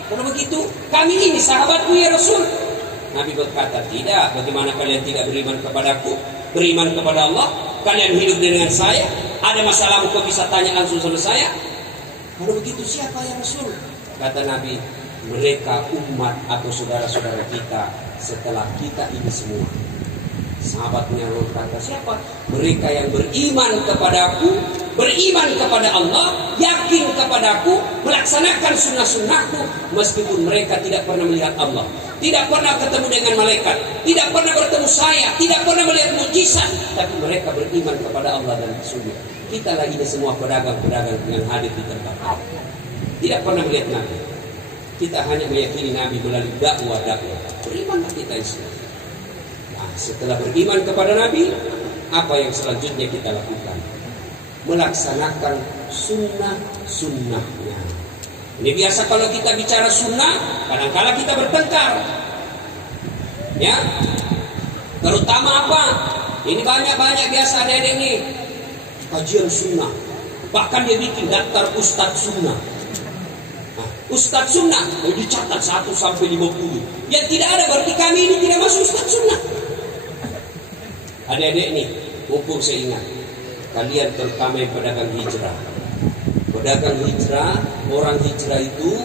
Kalau begitu, kami ini sahabatmu ya Rasul. Nabi berkata, tidak. Bagaimana kalian tidak beriman kepadaku? Beriman kepada Allah? Kalian hidup dengan saya? Ada masalah kau bisa tanya langsung sama saya? Kalau begitu siapa ya Rasul? Kata Nabi, mereka umat atau saudara-saudara kita setelah kita ini semua. Sahabatnya berkata, siapa? Mereka yang beriman kepadaku, beriman kepada Allah, yakin kepadaku, melaksanakan sunnah-sunnahku, meskipun mereka tidak pernah melihat Allah, tidak pernah ketemu dengan malaikat, tidak pernah bertemu saya, tidak pernah melihat mujizat, tapi mereka beriman kepada Allah dan Rasulnya. Kita lagi ini semua pedagang-pedagang yang hadir di tempat ini, tidak pernah melihat Nabi. Kita hanya meyakini Nabi melalui dakwah. Berimanlah kita Islam. Nah, setelah beriman kepada Nabi, apa yang selanjutnya kita lakukan? Melaksanakan sunnah-sunnahnya. Ini biasa kalau kita bicara sunnah, kadang-kala kita bertengkar. Ya, terutama apa? Ini banyak biasa ada ini kajian sunnah. Bahkan dia bikin daftar Ustadz Sunnah. Nah, Ustadz Sunnah dicatat 1 sampai 50. Yang tidak ada berarti kami ini tidak masuk Ustadz Sunnah. Adik-adik nih, mumpung saya ingat, kalian terutama yang pedagang hijrah. Pedagang hijrah, orang hijrah itu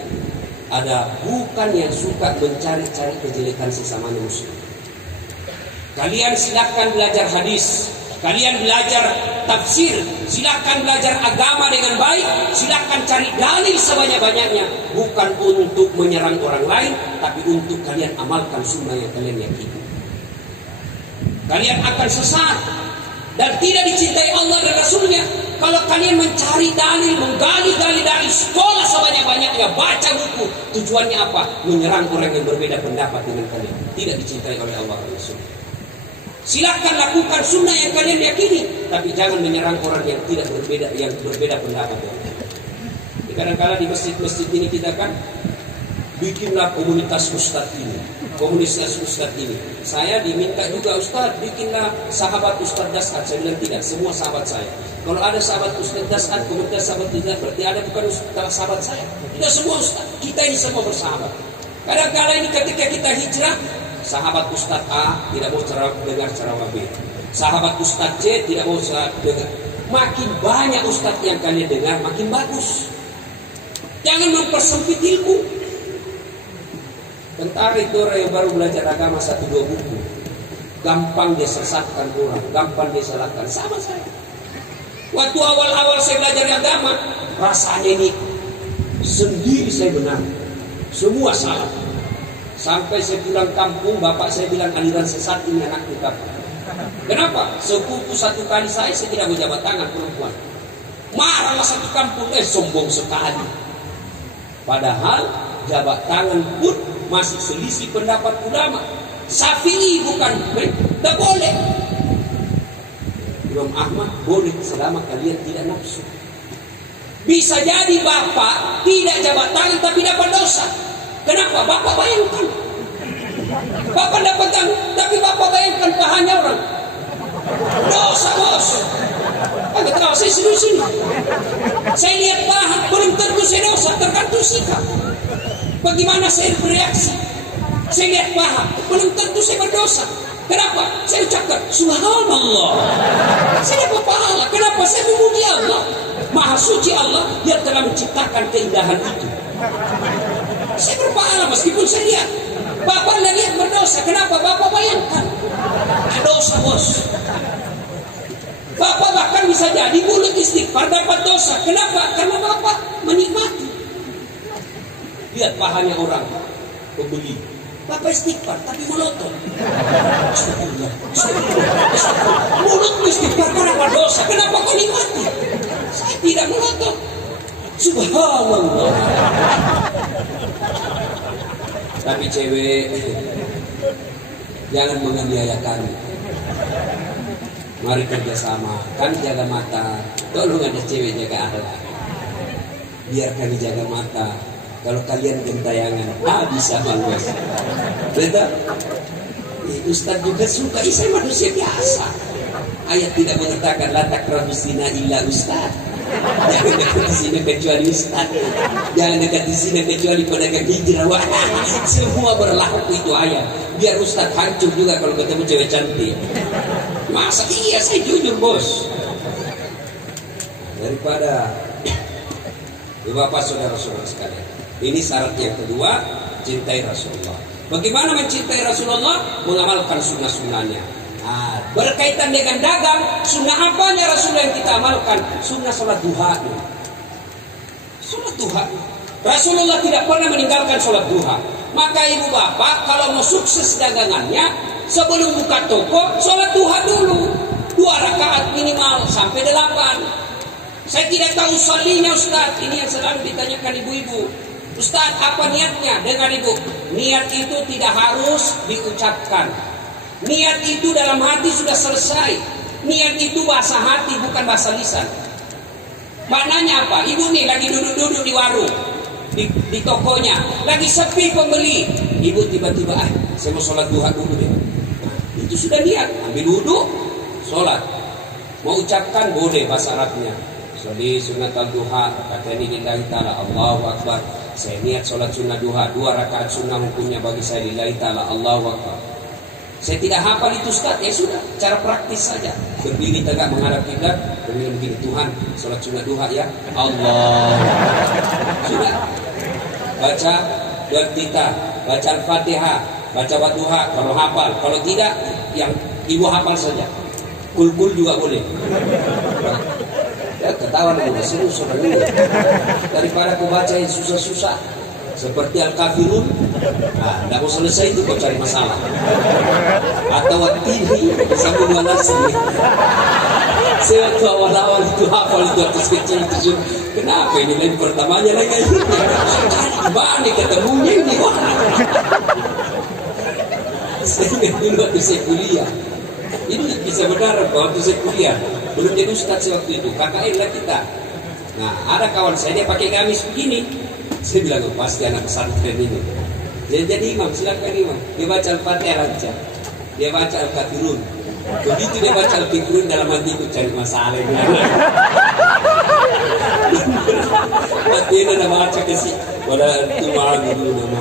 ada bukan yang suka mencari-cari kejelekan sesama manusia. Kalian silakan belajar hadis, kalian belajar tafsir, silakan belajar agama dengan baik, silakan cari dalil sebanyak-banyaknya, bukan untuk menyerang orang lain, tapi untuk kalian amalkan sunnah yang kalian yakini. Kalian akan sesat dan tidak dicintai Allah dan Rasulnya kalau kalian mencari dalil, menggali dalil, sekolah sebanyak-banyaknya, baca buku. Tujuannya apa? Menyerang orang yang berbeda pendapat dengan kalian. Tidak dicintai oleh Allah dan Rasulnya. Silakan lakukan sunnah yang kalian yakini, tapi jangan menyerang orang yang tidak berbeda, yang berbeda pendapat. Kadang-kadang di masjid-masjid ini kita kan bikinlah komunitas ustadz ini, komunitas ustadz ini. Saya diminta juga, Ustadz bikinlah sahabat Ustadz Dasat. Saya bilang tidak, semua sahabat saya. Kalau ada sahabat Ustadz Dasat, komunitas sahabat Dasat, berarti ada bukan sahabat saya. Tidak semua ustadz, kita ini semua bersahabat. Kadang-kadang ini ketika kita hijrah, sahabat Ustadz A tidak mau dengar ceramah B, sahabat Ustadz C tidak mau dengar. Makin banyak ustadz yang kalian dengar, makin bagus. Jangan mempersempit ilmu. Tentara itu orang yang baru belajar agama 1-2 buku, gampang dia sesatkan orang, gampang dia salahkan. Sama saya. Waktu awal-awal saya belajar agama, rasanya ini sendiri saya benar, semua salah. Sampai saya pulang kampung, bapak saya bilang aliran sesat ini anakku kapan. Kenapa? Sepupu satu kali saya tidak mau jabat tangan perempuan. Marahlah satu kampung, sombong sekali. Padahal jabat tangan pun masih selisih pendapat ulama. Syafi'i bukan, tidak boleh. Imam Ahmad boleh selama kalian tidak nafsu. Bisa jadi bapak tidak jabat tangan tapi dapat dosa. Kenapa? Bapak bayangkan. Bapak dapat tangan, tapi bapak bayangkan pahanya orang. Dosa bos. Agak tahu saya sini. Saya lihat paha, belum tentu saya dosa, tergantung sikap. Bagaimana saya bereaksi? Saya lihat paha, belum tentu saya berdosa. Kenapa? Saya ucapkan Subhanallah. Saya dapat pahala. Kenapa? Saya memuji Allah. Maha suci Allah yang telah menciptakan keindahan itu. Saya berpahala meskipun saya lihat. Bapak lihat berdosa. Kenapa? Bapak bayangkan. Dosa bos. Bapak bahkan bisa jadi mulut istighfar dapat dosa. Kenapa? Karena bapak menikmati. Lihat pahanya orang pembeli. Bapak istighfar tapi melotot. Mulut istighfar karena dosa. Kenapa kau nikmati? Saya tidak melotot. Subhanallah. Tapi cewek jangan menganiaya kami. Mari kerjasama. Kami jaga mata. Tolong ada cewek jaga akhlak. Biar kami jaga mata. Kalau kalian gentayangan, bisa bagus. Betul? Ustaz juga suka. Saya manusia biasa. Ayat tidak mengatakan la takrahu zina illa ustaz. Jangan dekat di sini kecuali ustaz. Jangan dekat di sini kecuali pedagang hijrah. Wah, semua berlaku itu ayat. Biar ustaz hancur juga kalau ketemu cewek cantik. Masa iya, saya jujur bos. Daripada Bapak saudara-saudara sekalian, ini syarat yang kedua, cintai Rasulullah. Bagaimana mencintai Rasulullah? Mengamalkan sunnah-sunnahnya. Nah, berkaitan dengan dagang, sunnah apanya Rasulullah yang kita amalkan? Sunnah sholat duha. Sholat duha. Rasulullah tidak pernah meninggalkan sholat duha. Maka ibu bapak kalau mau sukses dagangannya, sebelum buka toko, sholat duha dulu. 2 rakaat minimal sampai 8. Saya tidak tahu solinya Ustaz. Ini yang selalu ditanyakan ibu-ibu. Ustaz, apa niatnya? Dengar ibu, niat itu tidak harus diucapkan. Niat itu dalam hati sudah selesai. Niat itu bahasa hati, bukan bahasa lisan. Maknanya apa? Ibu nih lagi duduk-duduk di warung, di tokonya, lagi sepi pembeli. Ibu tiba-tiba, saya mau sholat duha dulu deh. Itu sudah niat. Ambil wudhu, sholat. Mau ucapkan boleh bahasa Arabnya. Sholli sunat al-duha, kata ini lillahi ta'ala, Allahu Akbar. Saya niat sholat sunnah duha, 2 rakaat sunnah hukumnya bagi saya lillahi ta'ala, Allahu Akbar. Saya tidak hafal itu Ustaz, ya sudah, cara praktis saja. Berdiri tegak menghadap kiblat, kemudian begini, Tuhan, sholat sunnah duha ya, Allah. Sudah. Baca doa kita, baca Al-Fatihah, baca Wadduha kalau hafal, kalau tidak yang ibu hafal saja. Kul-kul juga boleh. Ya ketawa dulu, seru sebenarnya. Daripada kau baca yang susah-susah seperti Al-Kafirun, tidak mau selesai itu kau cari masalah. Atau Wat-Tini sambil walasi. Saya waktu awal-awal itu hafal itu atas kecil itu. Kenapa ini lain pertamanya lagi? Cari di mana ketemunya ini? Saya ingat dulu waktu saya kuliah. Ini bisa benar waktu saya kuliah. Belum jadi ustaz waktu itu. KKN lah kita. Nah ada kawan saya dia pakai gamis begini. Saya bilang pasti anak pesantren ini. Jadi imam, silakan imam. Dia baca Al-Fatihah lancar. Dia baca Al-Kafirun. Begitu dia baca Al-Kafirun dalam hati itu cari masalah. Tapi dia dah baca kasih. Wala antum ma'abudun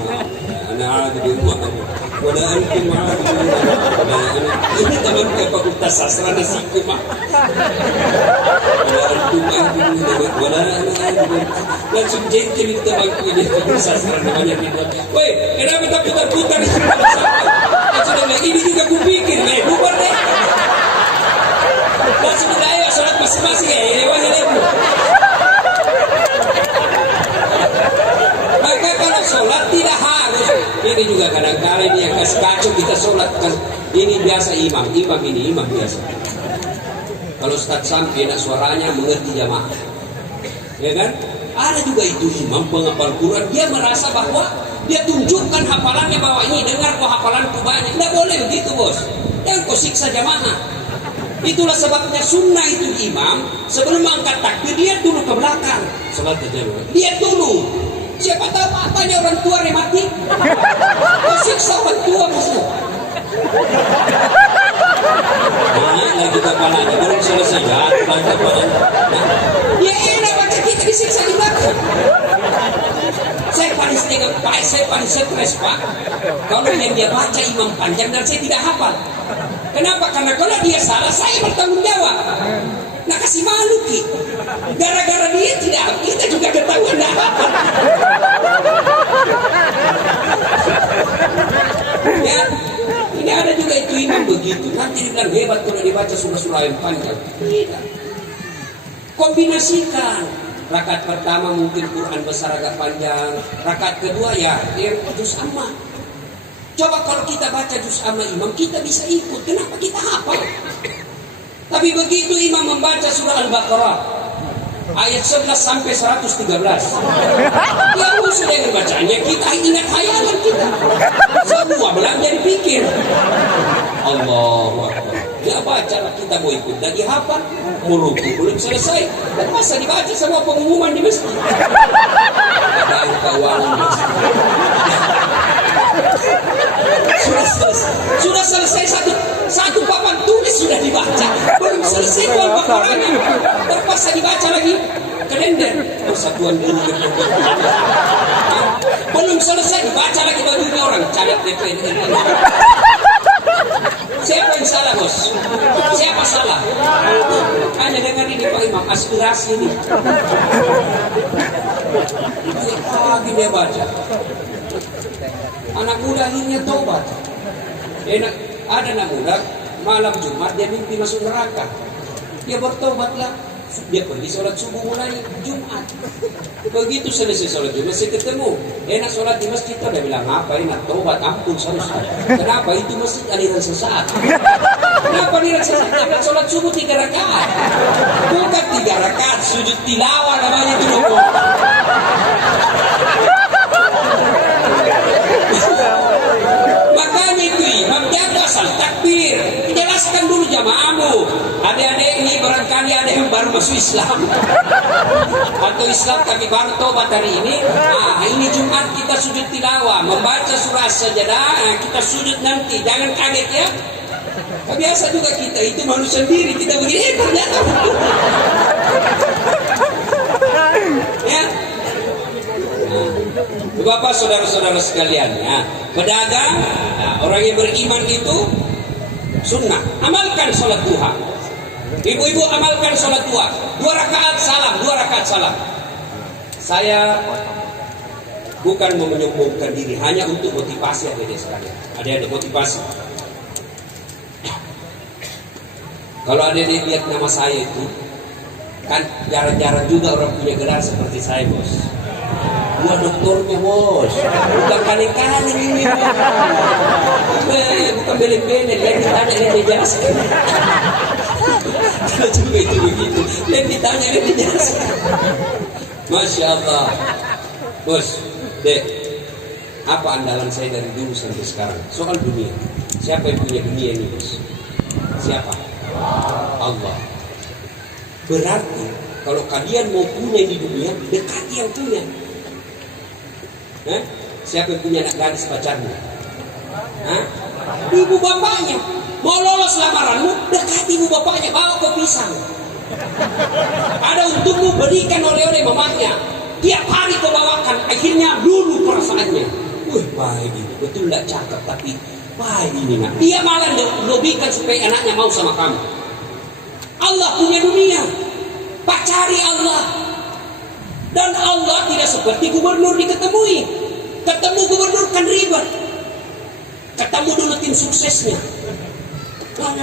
ana a'budu wala antum ma'abudun. Ini teman ke fakultas sastra nasiku mah. Wala antum ma'abudun wala ana a'budu. Langsung jengkel itu bangku ini fakultas sastra namanya pindah. Woi, kenapa tak putar-putar di sini? Sudah ini juga kupikir, bubar deh. Langsung ayo sholat masing-masing ya, lewatnya lewat. Maka kalau sholat tidak harus. Ini juga kadang-kadang ini yang kasih kacau kita sholat kan. Ini biasa imam biasa. Kalau Ustaz sampai nak suaranya mengerti jamaah, ya kan? Ada juga itu imam penghafal Quran, dia merasa bahwa dia tunjukkan hafalannya bahwa ini dengar kok hafalanku banyak. Tidak boleh begitu bos. Yang kau siksa jamaah. Itulah sebabnya sunnah itu imam sebelum angkat takbir dia dulu ke belakang. Salat jamaah. Dia dulu. Siapa tahu apanya orang tua yang mati. Kau siksa orang tua maksudnya. Nah, lagi kepalanya belum selesai ya, dia enak baca kita disiksa di belakang. Saya paling stres Pak. Kalau yang dia baca imam panjang dan saya tidak hafal. Kenapa? Karena kalau dia salah saya bertanggung jawab. Nah kasih malu Ki. Gara-gara dia tidak, kita juga ketahuan dah hafal. Ya, ini ada juga itu imam begitu. Nanti dibilang hebat kalau dibaca surah-surah yang panjang. Tidak. Kombinasikan. Rakaat pertama mungkin Quran besar agak panjang. Rakaat kedua ya juz amma. Coba kalau kita baca juz amma imam, kita bisa ikut. Kenapa kita hafal? Tapi begitu imam membaca surah Al-Baqarah ayat 11 sampai 113. Ya sudah yang bacanya kita ingat hayalan kita. Semua belanja dipikir. Allahu Akbar. Dia baca kita mau ikut dan dihafal. Muruku belum selesai dan masa dibaca semua pengumuman di masjid. Ada angka uang sudah selesai satu papan tulis sudah dibaca, belum selesai Al-Baqarahnya terpaksa dibaca lagi kalender Persatuan Guru belum selesai dibaca lagi bajunya orang caleg DPR. Siapa yang salah bos? Siapa salah? Hanya dengar ini Pak Imam, aspirasi ini. Lagi dia baca. Anak muda akhirnya tobat. Ada anak muda malam Jumat dia mimpi masuk neraka. Dia bertobatlah. Dia pergi sholat subuh mulai Jumat. Begitu selesai sholat Jumat saya ketemu. Enak sholat di masjid. Dia bilang apa enak tobat ampun saudara. Kenapa itu masjid aliran sesat? Kenapa aliran sesat? Dia sholat subuh 3 rakaat. Bukan 3 rakaat sujud tilawah namanya itu loh. Makanya itu imam dia asal takbir baru masuk Islam. Atau Islam tapi baru tobat hari ini. Nah, ini Jumat kita sujud tilawah, membaca surah Sajadah. Kita sujud nanti, jangan kaget ya. Biasa juga kita itu manusia sendiri, kita begini ternyata. Ya. Nah, Bapak saudara-saudara sekalian, ya, pedagang, nah, orang yang beriman itu sunnah, amalkan sholat duha. Ibu-ibu amalkan sholat duha, 2 rakaat salam. Saya bukan mau menyombongkan diri, hanya untuk motivasi adik-adik sekalian. Adik-adik motivasi. Kalau adik-adik lihat nama saya itu, kan jarang-jarang juga orang punya gelar seperti saya, bos. Gua doktornya, bos. Bukan kaleng-kaleng ini. Bukan belen-belen, yang ditanya yang dijelaskan. Kalau juga itu begitu, yang ditanya yang dijelaskan. Masya Allah. Bos, dek, apa andalan saya dari dulu sampai sekarang? Soal dunia. Siapa yang punya dunia ini, bos? Siapa? Allah. Berarti kalau kalian mau punya di dunia, dekati yang punya. Siapa yang punya anak gadis pacarnya? Ibu bapaknya. Mau lolos lamaranmu, dekati ibu bapaknya, bawa ke pisang. Ada untukmu, belikan oleh-oleh mamanya. Tiap hari kau bawakan, akhirnya lulu perasaannya. Wih, baik ini, betul tidak cakep, tapi baik ini nak. Dia malah lobikan supaya anaknya mau sama kamu. Allah punya dunia, pacari Allah. Dan Allah tidak seperti gubernur diketemui. Ketemu gubernur kan ribet. Ketemu dulu tim suksesnya. Dia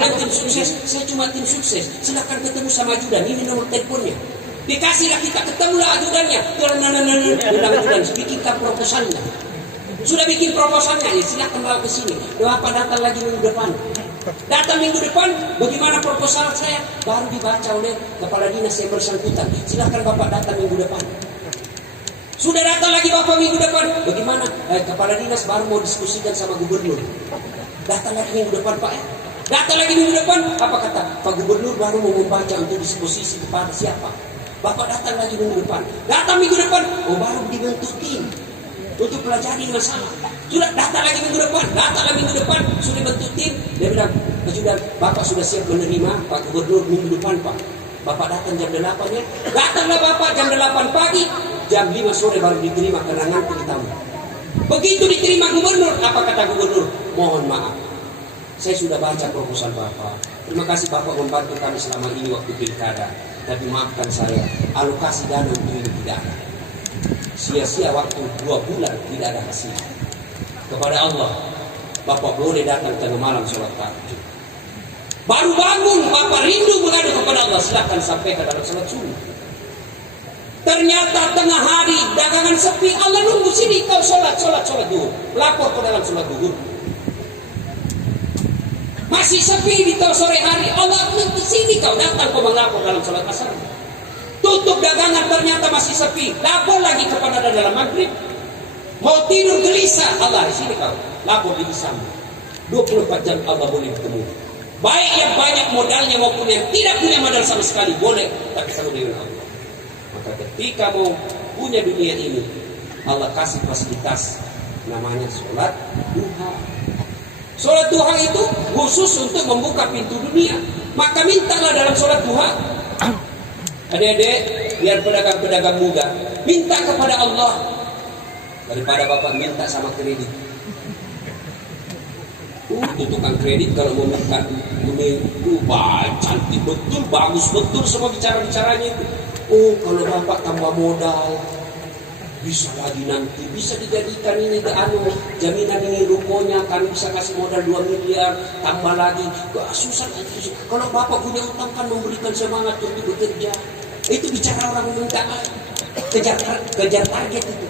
bilang tim sukses, saya cuma tim sukses. Silakan ketemu sama ajudan, ini nomor teleponnya. Dikasihlah kita, ketemulah ajudannya. Ajudan, bikinkan proposalnya. Sudah bikin proposalnya, ya silakan bawa ke sini. Bapak datang lagi minggu depan. Datang minggu depan, bagaimana proposal saya? Baru dibaca oleh kepala dinas yang bersangkutan. Silakan Bapak datang minggu depan. Sudah datang lagi Bapak minggu depan, bagaimana? Kepala dinas baru mau diskusikan sama gubernur. Datang lagi minggu depan Pak ya. Datang lagi minggu depan, apa kata Pak Gubernur baru mau membaca untuk disposisi kepada siapa? Bapak datang lagi minggu depan. Datang minggu depan, oh baru dibentuk tim untuk pelajari masalah. Sudah datang lagi minggu depan, datang lagi minggu depan, sudah bentuk tim. Dia bilang, sudah Bapak sudah siap menerima Pak Gubernur minggu depan Pak. Bapak datang jam 8 ya. Datanglah Bapak jam 8 pagi, jam 5 sore baru diterima kenangan tamu. Begitu diterima gubernur, apa kata gubernur? Mohon maaf, saya sudah baca proposal Bapak. Terima kasih Bapak membantu kami selama ini waktu pilkada. Tapi maafkan saya, alokasi dana untuk ini tidak ada. Sia-sia waktu 2 bulan tidak ada hasil. Kepada Allah, Bapak boleh datang tengah malam sholat tahajud. Baru bangun, Bapak rindu mengadu kepada Allah. Silakan sampaikan dalam sholat subuh. Ternyata tengah hari dagangan sepi, Allah nunggu sini kau sholat dulu. Lapor ke dalam sholat dulu. Masih sepi di sore hari, Allah nunggu sini kau datang kau melapor dalam sholat asar. Tutup dagangan ternyata masih sepi, lapor lagi kepada dalam maghrib. Mau tidur gelisah, Allah di sini kau lapor di sana. 24 jam Allah boleh bertemu. Baik yang banyak modalnya maupun yang tidak punya modal sama sekali boleh, tapi sama dengan Allah. Maka ketika mau punya dunia ini, Allah kasih fasilitas namanya sholat duha. Sholat duha itu khusus untuk membuka pintu dunia. Maka mintalah dalam sholat duha. Adik-adik, biar pedagang-pedagang muda minta kepada Allah daripada Bapak minta sama kredit. Itu tukang kredit kalau mau minta cantik betul, bagus betul semua bicara-bicaranya itu. Oh, kalau Bapak tambah modal, bisa lagi nanti, bisa dijadikan ini ke jaminan ini rukonya, kami bisa kasih modal 2 miliar, tambah lagi. Susah. Kalau Bapak punya utang kan memberikan semangat untuk bekerja. Itu bicara orang minta kejar target itu.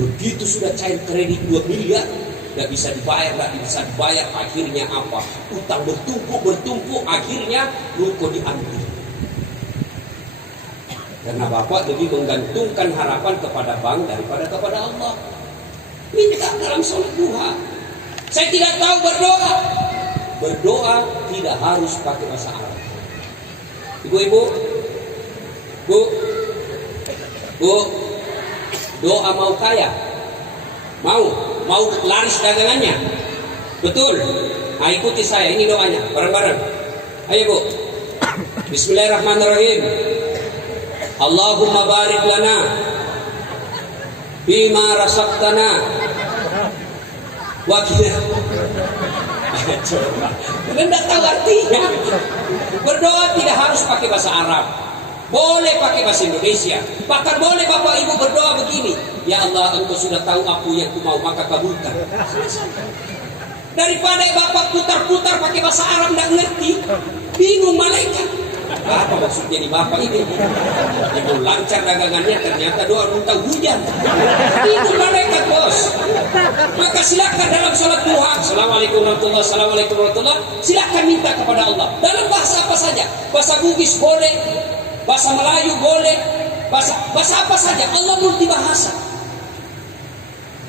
Begitu sudah cair kredit 2 miliar, nggak bisa dibayar, akhirnya apa? Utang bertumpuk, akhirnya ruko diambil. Karena Bapak lebih menggantungkan harapan kepada bank daripada kepada Allah. Minta dalam sholat duha. Saya tidak tahu berdoa. Berdoa tidak harus pakai bahasa Arab. Ibu-ibu, Bu, Bu, doa mau kaya, mau laris dagangannya, betul. Nah, ikuti saya, ini doanya, bareng-bareng. Ayo Bu, Bismillahirrahmanirrahim. Allahumma barik lana bima rasaqtana wa qina. Coba, tidak tahu artinya. Berdoa tidak harus pakai bahasa Arab, boleh pakai bahasa Indonesia. Bahkan boleh Bapak Ibu berdoa begini, ya Allah, Engkau sudah tahu aku yang ku mau, maka kabulkan. Daripada Bapak putar-putar pakai bahasa Arab tidak ngerti, bingung malaikat. Apa maksudnya di Bapak ini? Ibu lancar dagangannya, ternyata doa minta hujan. Itu malaikat, bos. Maka silakan dalam sholat duha, Assalamualaikum warahmatullahi wabarakatuh, Assalamualaikum warahmatullahi wabarakatuh, silakan minta kepada Allah dalam bahasa apa saja. Bahasa Bugis boleh, bahasa Melayu boleh, bahasa apa saja. Allah multi bahasa.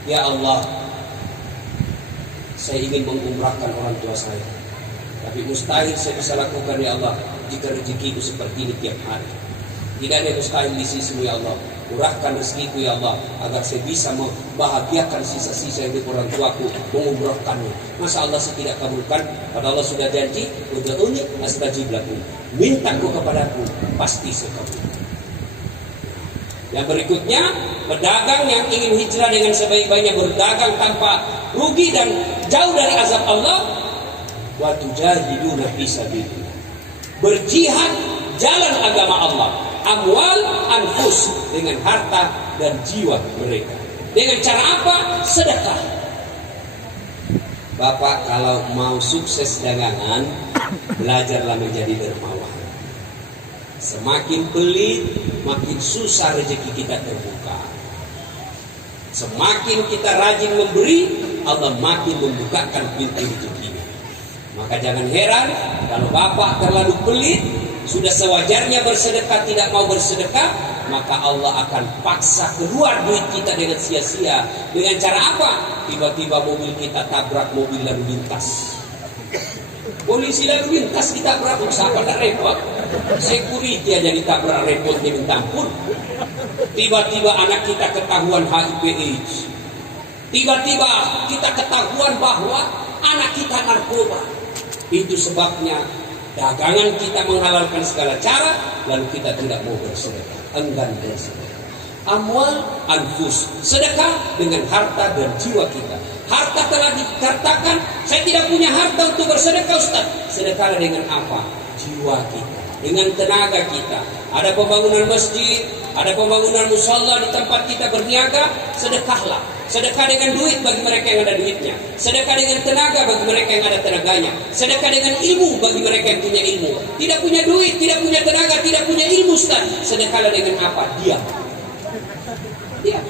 Ya Allah, saya ingin mengumrahkan orang tua saya, tapi mustahil saya bisa lakukan, ya Allah, jika rezekiku seperti ini tiap hari. Tidak ada yang mustahil di sisimu, ya Allah. Murahkan rezekiku, ya Allah, agar saya bisa membahagiakan sisa-sisa hidup orang tuaku, mengumrahkannya. Masa Allah tidak kabulkan? Pada Allah sudah janji, ud'uni astajib lakum. Mintaku kepadaku, pasti saya kabulkan. Yang berikutnya, pedagang yang ingin hijrah dengan sebaik-baiknya, berdagang tanpa rugi dan jauh dari azab Allah. Wa tujahiduna fi sabilillah. Berjihad jalan agama Allah, amwal anfus, dengan harta dan jiwa mereka. Dengan cara apa? Sedekah. Bapak kalau mau sukses dagangan, belajarlah menjadi dermawan. Semakin pelit, makin susah rezeki kita terbuka. Semakin kita rajin memberi, Allah makin membukakan pintu rezekinya. Maka jangan heran kalau Bapak terlalu pelit, sudah sewajarnya bersedekah tidak mau bersedekah, maka Allah akan paksa keluar duit kita dengan sia-sia. Dengan cara apa? Tiba-tiba mobil kita tabrak mobil lalu lintas. Polisi lalu lintas ditabrak, siapa tak repot? Security aja ditabrak, repotnya minta ampun. Tiba-tiba anak kita ketahuan HIV/AIDS. Tiba-tiba kita ketahuan bahwa anak kita narkoba. Itu sebabnya dagangan kita menghalalkan segala cara, lalu kita tidak mau bersedekah, enggan bersedekah. Amwal anfus, sedekah dengan harta dan jiwa kita. Harta telah dikatakan, saya tidak punya harta untuk bersedekah, Ustaz. Sedekah dengan apa? Jiwa kita, dengan tenaga kita. Ada pembangunan masjid, ada pembangunan musalla di tempat kita berniaga, sedekahlah. Sedekah dengan duit bagi mereka yang ada duitnya. Sedekah dengan tenaga bagi mereka yang ada tenaganya. Sedekah dengan ilmu bagi mereka yang punya ilmu. Tidak punya duit, tidak punya tenaga, tidak punya ilmu, Ustaz. Sedekahlah dengan apa? Diam. Diam.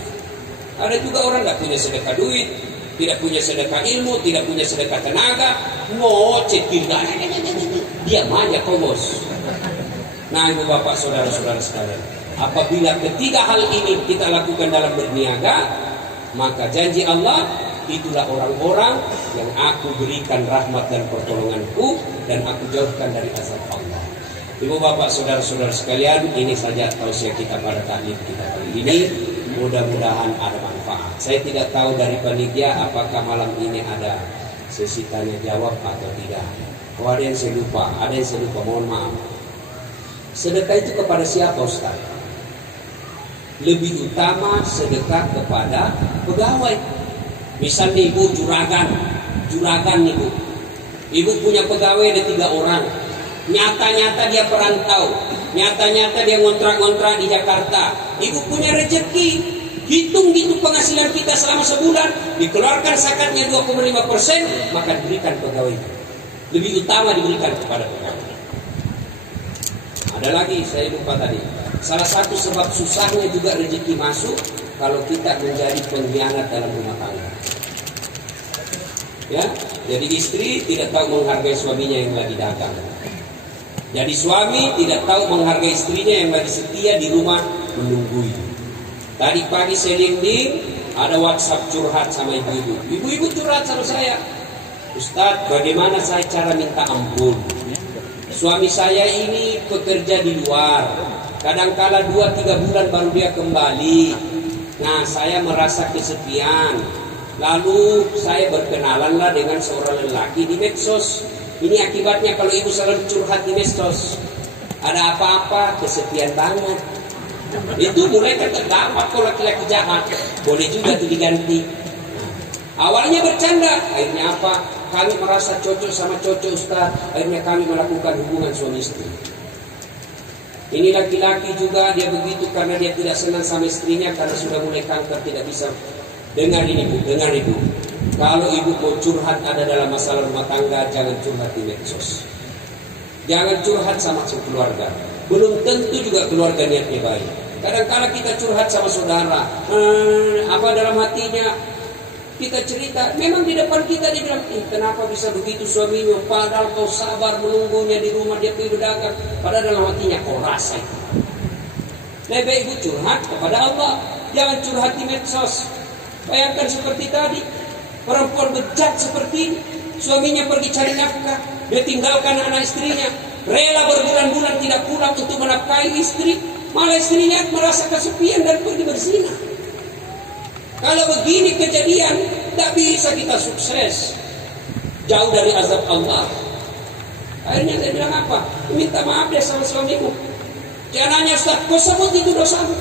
Ada juga orang tidak punya sedekah duit, tidak punya sedekah ilmu, tidak punya sedekah tenaga, ngoceh tidak. Diam aja kau, bos. Nah, ibu bapak, saudara-saudara sekalian, apabila ketiga hal ini kita lakukan dalam berniaga, maka janji Allah, itulah orang-orang yang aku berikan rahmat dan pertolonganku, dan aku jauhkan dari azab Allah. Ibu bapak, saudara-saudara sekalian, ini saja tausiah kita pada taklim kita kali ini. Mudah-mudahan ada manfaat. Saya tidak tahu dari panitia apakah malam ini ada sesi tanya jawab atau tidak. Kalau ada yang saya lupa, mohon maaf. Sedekah itu kepada siapa, Ustaz? Lebih utama sedekah kepada pegawai. Misalnya ibu juragan ibu. Ibu punya pegawai ada 3 orang. Nyata-nyata dia perantau, nyata-nyata dia ngontrak-ngontrak di Jakarta. Ibu punya rezeki, hitung gitu penghasilan kita selama sebulan, dikeluarkan zakatnya 2,5%, maka diberikan pegawai. Lebih utama diberikan kepada pegawai. Ada lagi saya lupa tadi. Salah satu sebab susahnya juga rezeki masuk kalau kita menjadi pengkhianat dalam rumah tangga. Ya, jadi istri tidak tahu menghargai suaminya yang lagi dagang. Jadi suami tidak tahu menghargai istrinya yang lagi setia di rumah menunggui. Tadi pagi saya dinding ada WhatsApp curhat sama ibu-ibu. Ibu-ibu curhat sama saya, Ustaz, bagaimana saya cara minta ampun? Suami saya ini pekerja di luar, kadangkala 2-3 bulan baru dia kembali. Nah, saya merasa kesepian. Lalu saya berkenalanlah dengan seorang lelaki di medsos. Ini akibatnya kalau ibu selalu curhat di medsos. Ada apa-apa, kesepian banget. Itu mulai terdapat kalau laki-laki jahat. Boleh juga tuh diganti. Awalnya bercanda, akhirnya apa? Kami merasa cocok sama cocok Ustaz. Akhirnya kami melakukan hubungan suami istri. Ini laki-laki juga dia begitu karena dia tidak senang sama istrinya karena sudah mulai kanker, tidak bisa. Dengar ini Bu, dengar ibu. Kalau ibu mau curhat ada dalam masalah rumah tangga, jangan curhat di medsos. Jangan curhat sama keluarga. Belum tentu juga keluarga niatnya baik. Kadang-kadang kita curhat sama saudara, apa dalam hatinya kita cerita, memang di depan kita dia bilang, kenapa bisa begitu suaminya, padahal kau sabar menunggunya di rumah dia pergi berdagang. Padahal dalam hatinya kau rasa itu. Lebih baik ibu curhat kepada Allah, jangan curhat di medsos. Bayangkan seperti tadi, perempuan bejat seperti ini, suaminya pergi cari nafkah, dia tinggalkan anak istrinya, rela berbulan-bulan tidak pulang untuk menafkahi istri, malah istrinya merasa kesepian dan pergi berzina. Kalau begini kejadian, tak bisa kita sukses, jauh dari azab Allah. Akhirnya saya bilang apa? Minta maaf deh sama suamimu. Jangan nanya Ustaz, kau sebut itu dosamu.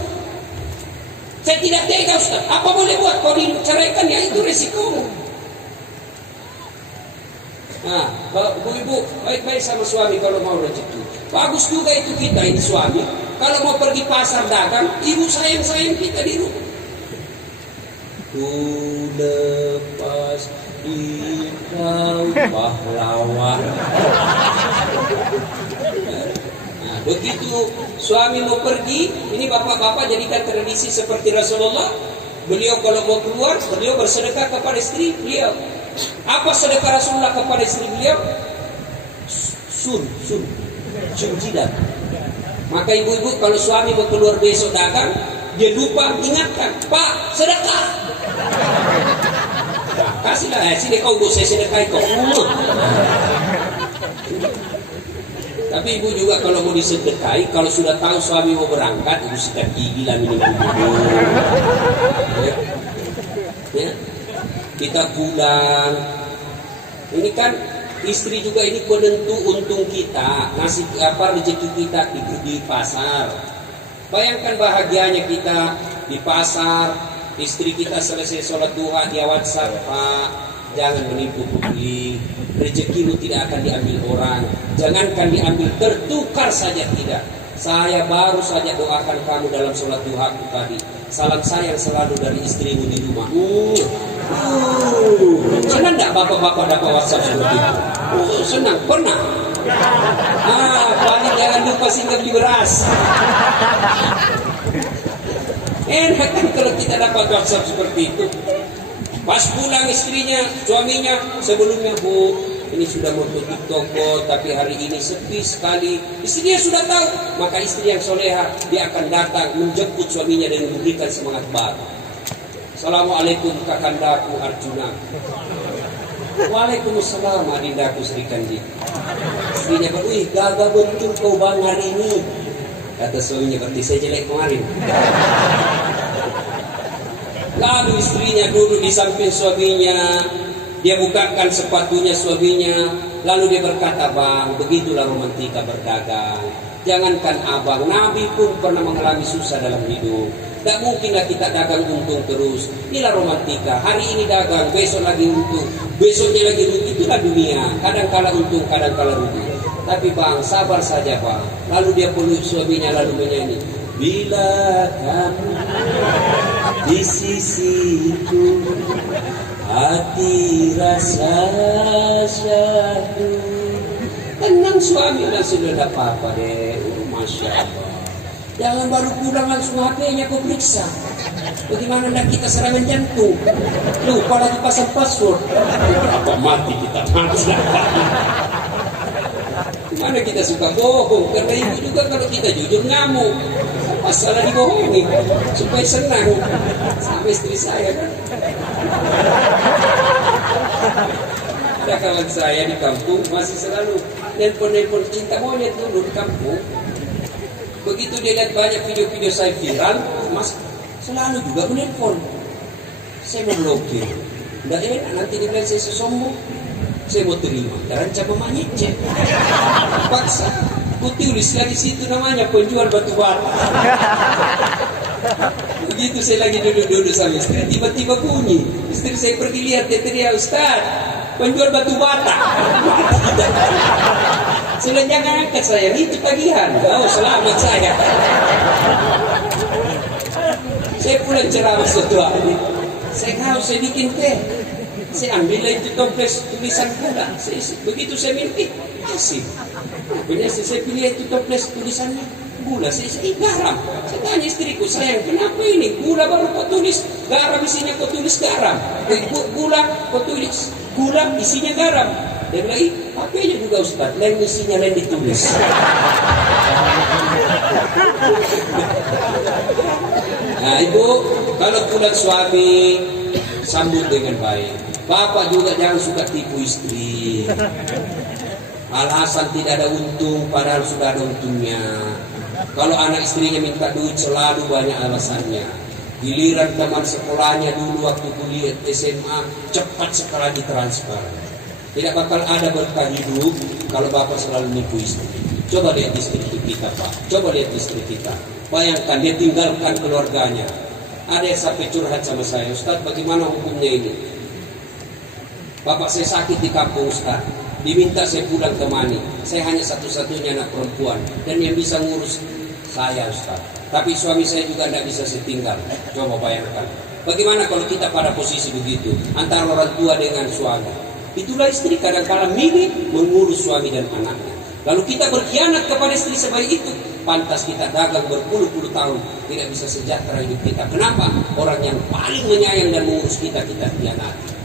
Saya tidak tega Ustaz. Apa boleh buat? Kau diceraikan ya itu resikomu. Nah, ibu baik-baik sama suami kalau mau rezeki. Bagus juga itu kita ini suami. Kalau mau pergi pasar dagang, ibu sayang-sayang kita di rumah. Ku lepas di kau pahlawan. Nah, begitu suami mau pergi, ini bapak-bapak jadikan tradisi seperti Rasulullah. Beliau kalau mau keluar, beliau bersedekah kepada istri beliau. Apa sedekah Rasulullah kepada istri beliau? Sun jidat. Maka ibu-ibu kalau suami mau keluar besok dagang, dia lupa ingatkan, Pak sedekah. Nah, kasihlah sini kau saya sedekah kau. Tapi ibu juga kalau mau disedekahi, kalau sudah tahu suami mau berangkat, ibu sikat gigi lah minum dulu. Ya. Kita pulang. Ini kan istri juga ini penentu untung kita, ngasih apa rezeki kita di pasar. Bayangkan bahagianya kita di pasar, istri kita selesai sholat duha dia WhatsApp, Pak, jangan menipu publik, rezekimu tidak akan diambil orang, jangankan diambil, tertukar saja tidak. Saya baru saja doakan kamu dalam sholat duha tadi. Salam sayang selalu dari istrimu di rumah. Senang tak bapak-bapak dapat WhatsApp seperti itu? Senang, pernah. Paling jangan lupa singgah beli beras. Enak kan kalau kita dapat WhatsApp seperti itu. Pas pulang istrinya, suaminya, sebelumnya Bu, ini sudah mau tutup toko, tapi hari ini sepi sekali. Istrinya sudah tahu, maka istri yang soleha dia akan datang menjemput suaminya dan memberikan semangat baru. Assalamualaikum kakandaku Arjuna. Waalaikumsalam adindaku Sri Kandi. Istrinya berwih, gagah betul kau bang hari ini. Kata suaminya, berarti saya jelek kemarin. Lalu istrinya duduk di samping suaminya, dia bukakan sepatunya suaminya, lalu dia berkata, Bang, begitulah romantika berdagang. Jangankan abang, Nabi pun pernah mengalami susah dalam hidup. Tak mungkinlah kita dagang untung terus. Inilah romantika. Hari ini dagang, besok lagi untung, besoknya lagi rugi. Itulah dunia. Kadang-kala untung, kadang-kala rugi. Tapi Bang, sabar saja Bang. Lalu dia peluk suaminya lalu menyanyi, bila kamu di sisiku, hati rasa syahdu. Tenang suami, sudah ada apa-apa deh. Masya Allah. Jangan baru pulang langsung HP-nya kau periksa. Bagaimana nak kita serangan jantung? Lupa lagi pasang password. Apa mati kita mati. Gimana kita suka bohong? Karena ibu juga kalau kita jujur ngamuk. Masalah dibohongi supaya senang. Sama istri saya kan. Ada kawan saya di kampung masih selalu nelpon cinta monyet dulu di kampung. Begitu dia lihat banyak video-video saya viral, Mas selalu juga menelpon. Saya mau blokir. Nggak enak nanti dia bilang saya sombong. Saya mau terima. Terancam memanyicet. Paksa. Ku tulis lagi situ namanya penjual batu bata. Begitu saya lagi duduk-duduk sama istri, tiba-tiba bunyi. Istri saya pergi lihat, dia teriak, Ustaz, penjual batu bata. Sudah jangan angkat saya, itu tagihan. Oh, selamat saya. Saya pulang ceramah suatu hari. Saya tahu, saya bikin teh. Saya ambil itu toples tulisan gula. Begitu saya minum, asik. Benar, saya pilih itu toples tulisannya gula. Saya garam. Saya tanya istriku, sayang, kenapa ini gula baru kau tulis garam, isinya kau tulis garam. Gula kau tulis gula, isinya garam. Dia bilang, HP-nya juga Ustaz, lain isinya lain ditulis. Nah ibu, kalau pulang suami sambut dengan baik. Bapak juga jangan suka tipu istri. Alasan tidak ada untung padahal sudah ada untungnya. Kalau anak istrinya minta duit selalu banyak alasannya. Giliran teman sekolahnya dulu waktu kuliah SMA cepat sekali ditransfer. Tidak bakal ada berkah hidup kalau bapak selalu nipu istri. Coba lihat istri kita Pak. Coba lihat istri kita. Bayangkan dia tinggalkan keluarganya. Ada yang sampai curhat sama saya, Ustaz bagaimana hukumnya ini? Bapak saya sakit di kampung Ustaz. Diminta saya pulang ke Mani. Saya hanya satu-satunya anak perempuan. Dan yang bisa ngurus saya Ustaz. Tapi suami saya juga tidak bisa saya tinggal. Coba bayangkan. Bagaimana kalau kita pada posisi begitu? Antara orang tua dengan suami. Itulah istri kadang-kadang milih mengurus suami dan anaknya. Lalu kita berkhianat kepada istri sebaik itu. Pantas kita dagang berpuluh-puluh tahun. Tidak bisa sejahtera hidup kita. Kenapa? Orang yang paling menyayang dan mengurus kita khianati.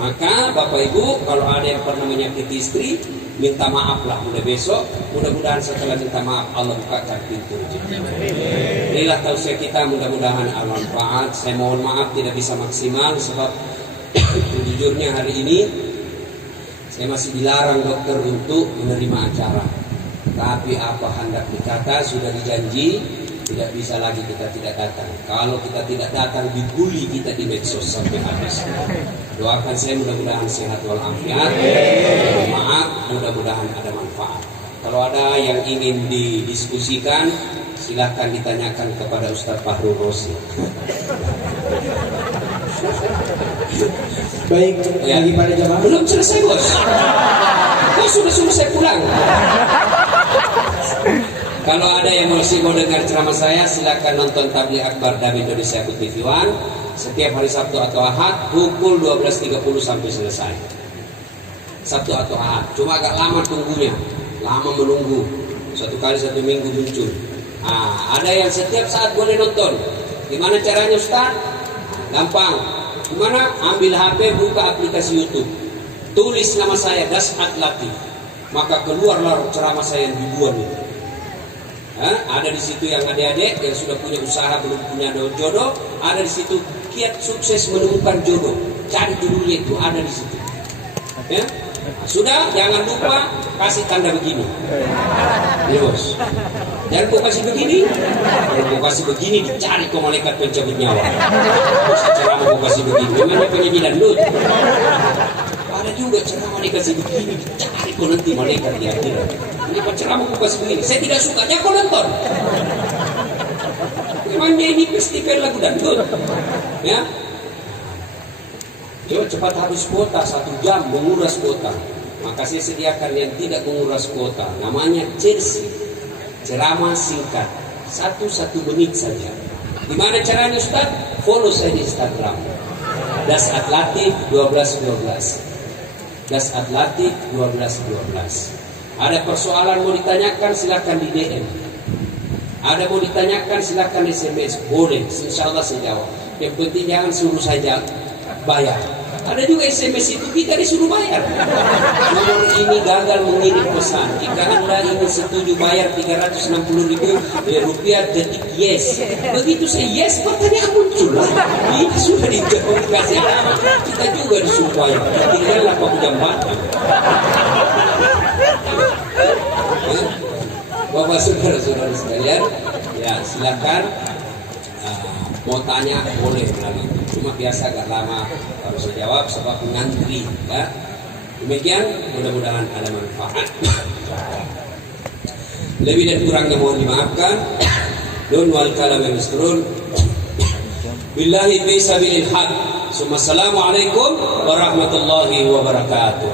Maka Bapak Ibu, kalau ada yang pernah menyakiti istri, minta maaflah mulai besok. Mudah-mudahan setelah minta maaf Allah bukakan pintu rezeki. Inilah tausiah kita, mudah-mudahan bermanfaat. Saya mohon maaf tidak bisa maksimal sebab jujurnya hari ini saya masih dilarang dokter untuk menerima acara. Tapi apa hendak dikata, sudah dijanji, tidak bisa lagi kita tidak datang. Kalau kita tidak datang, dibully kita di medsos sampai habis. Doakan saya mudah-mudahan sehat walafiat. Maaf, mudah-mudahan ada manfaat. Kalau ada yang ingin didiskusikan, silahkan ditanyakan kepada Ustaz Fahrul Rosi. Baik, Ya. bagi para jamaah. Belum selesai bos. Kau sudah suruh saya pulang. Kalau ada yang masih mau dengar ceramah saya, silakan nonton Tabligh Akbar dari Indonesia TV One setiap hari Sabtu atau Ahad pukul 12.30 sampai selesai. Sabtu atau Ahad. Cuma agak lama tunggunya, lama menunggu. Satu kali 1 minggu muncul. Ada yang setiap saat boleh nonton. Gimana caranya Ustaz? Gampang. Gimana? Ambil HP, buka aplikasi YouTube. Tulis nama saya Dasat Latif. Maka keluarlah ceramah saya yang ribuan itu. Ada di situ yang adik-adik yang sudah punya usaha belum punya jodoh, ada di situ kiat sukses menemukan jodoh. Cari judulnya itu ada di situ. Ya? Sudah, jangan lupa kasih tanda begini. Bos. Jangan kau kasih begini. Kalau kau kasih begini dicari kau malaikat pencabut nyawa. Ceramah kau kasih begini. Memangnya penyanyi dangdut. Ada juga ceramah dikasih begini dicari kau nanti malaikat di akhirat. Kenapa ceramah kau kasih begini? Saya tidak suka, jangan kau nonton. Memangnya ini festival lagu dangdut. Ya. Coba cepat habis kuota 1 jam menguras kuota. Maka saya sediakan yang tidak menguras kuota. Namanya Chelsea. Ceramah singkat 1 menit saja. Gimana caranya Ustaz? Follow saya di Instagram. Dasat Latif 1212. Dasat Latif 1212. Ada persoalan mau ditanyakan silakan di DM. Ada mau ditanyakan silakan SMS. Boleh, insya Allah saya jawab. Yang penting jangan suruh saya bayar. Ada juga SMS itu kita disuruh bayar. Nomor ini gagal mengirim pesan. Jika Anda ingin setuju bayar 360.000 rupiah detik yes. Begitu saya yes, pertanyaan muncul lah. Ini sudah dijawab kasih nama. Kita juga disuruh bayar. Tinggal 8 jam batang. Bapak saudara-saudara sekalian, ya silakan mau tanya boleh lagi. Cuma biasa agak lama harus jawab sebab ngantri, ya. Demikian, mudah-mudahan ada manfaat. Lebih dan kurangnya mohon dimaafkan. Dun wal kalam yasrun. Billahi fi sabilil haq. Assalamualaikum warahmatullahi wabarakatuh.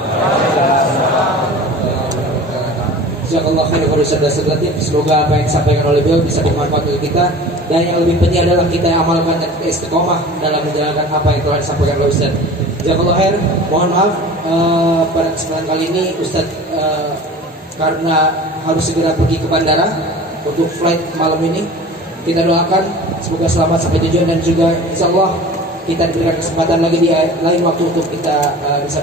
Jazakallah khairan kepada saudara-saudara. Semoga apa yang disampaikan oleh beliau bisa bermanfaat untuk kita, dan yang lebih penting adalah kita yang amalkan dan istiqomah dalam menjalankan apa yang telah disampaikan oleh Ustaz. Jazakallah khair. Mohon maaf pada kesempatan kali ini Ustaz karena harus segera pergi ke bandara untuk flight malam ini. Kita doakan semoga selamat sampai tujuan, dan juga insyaallah kita diberikan kesempatan lagi di lain waktu untuk kita bisa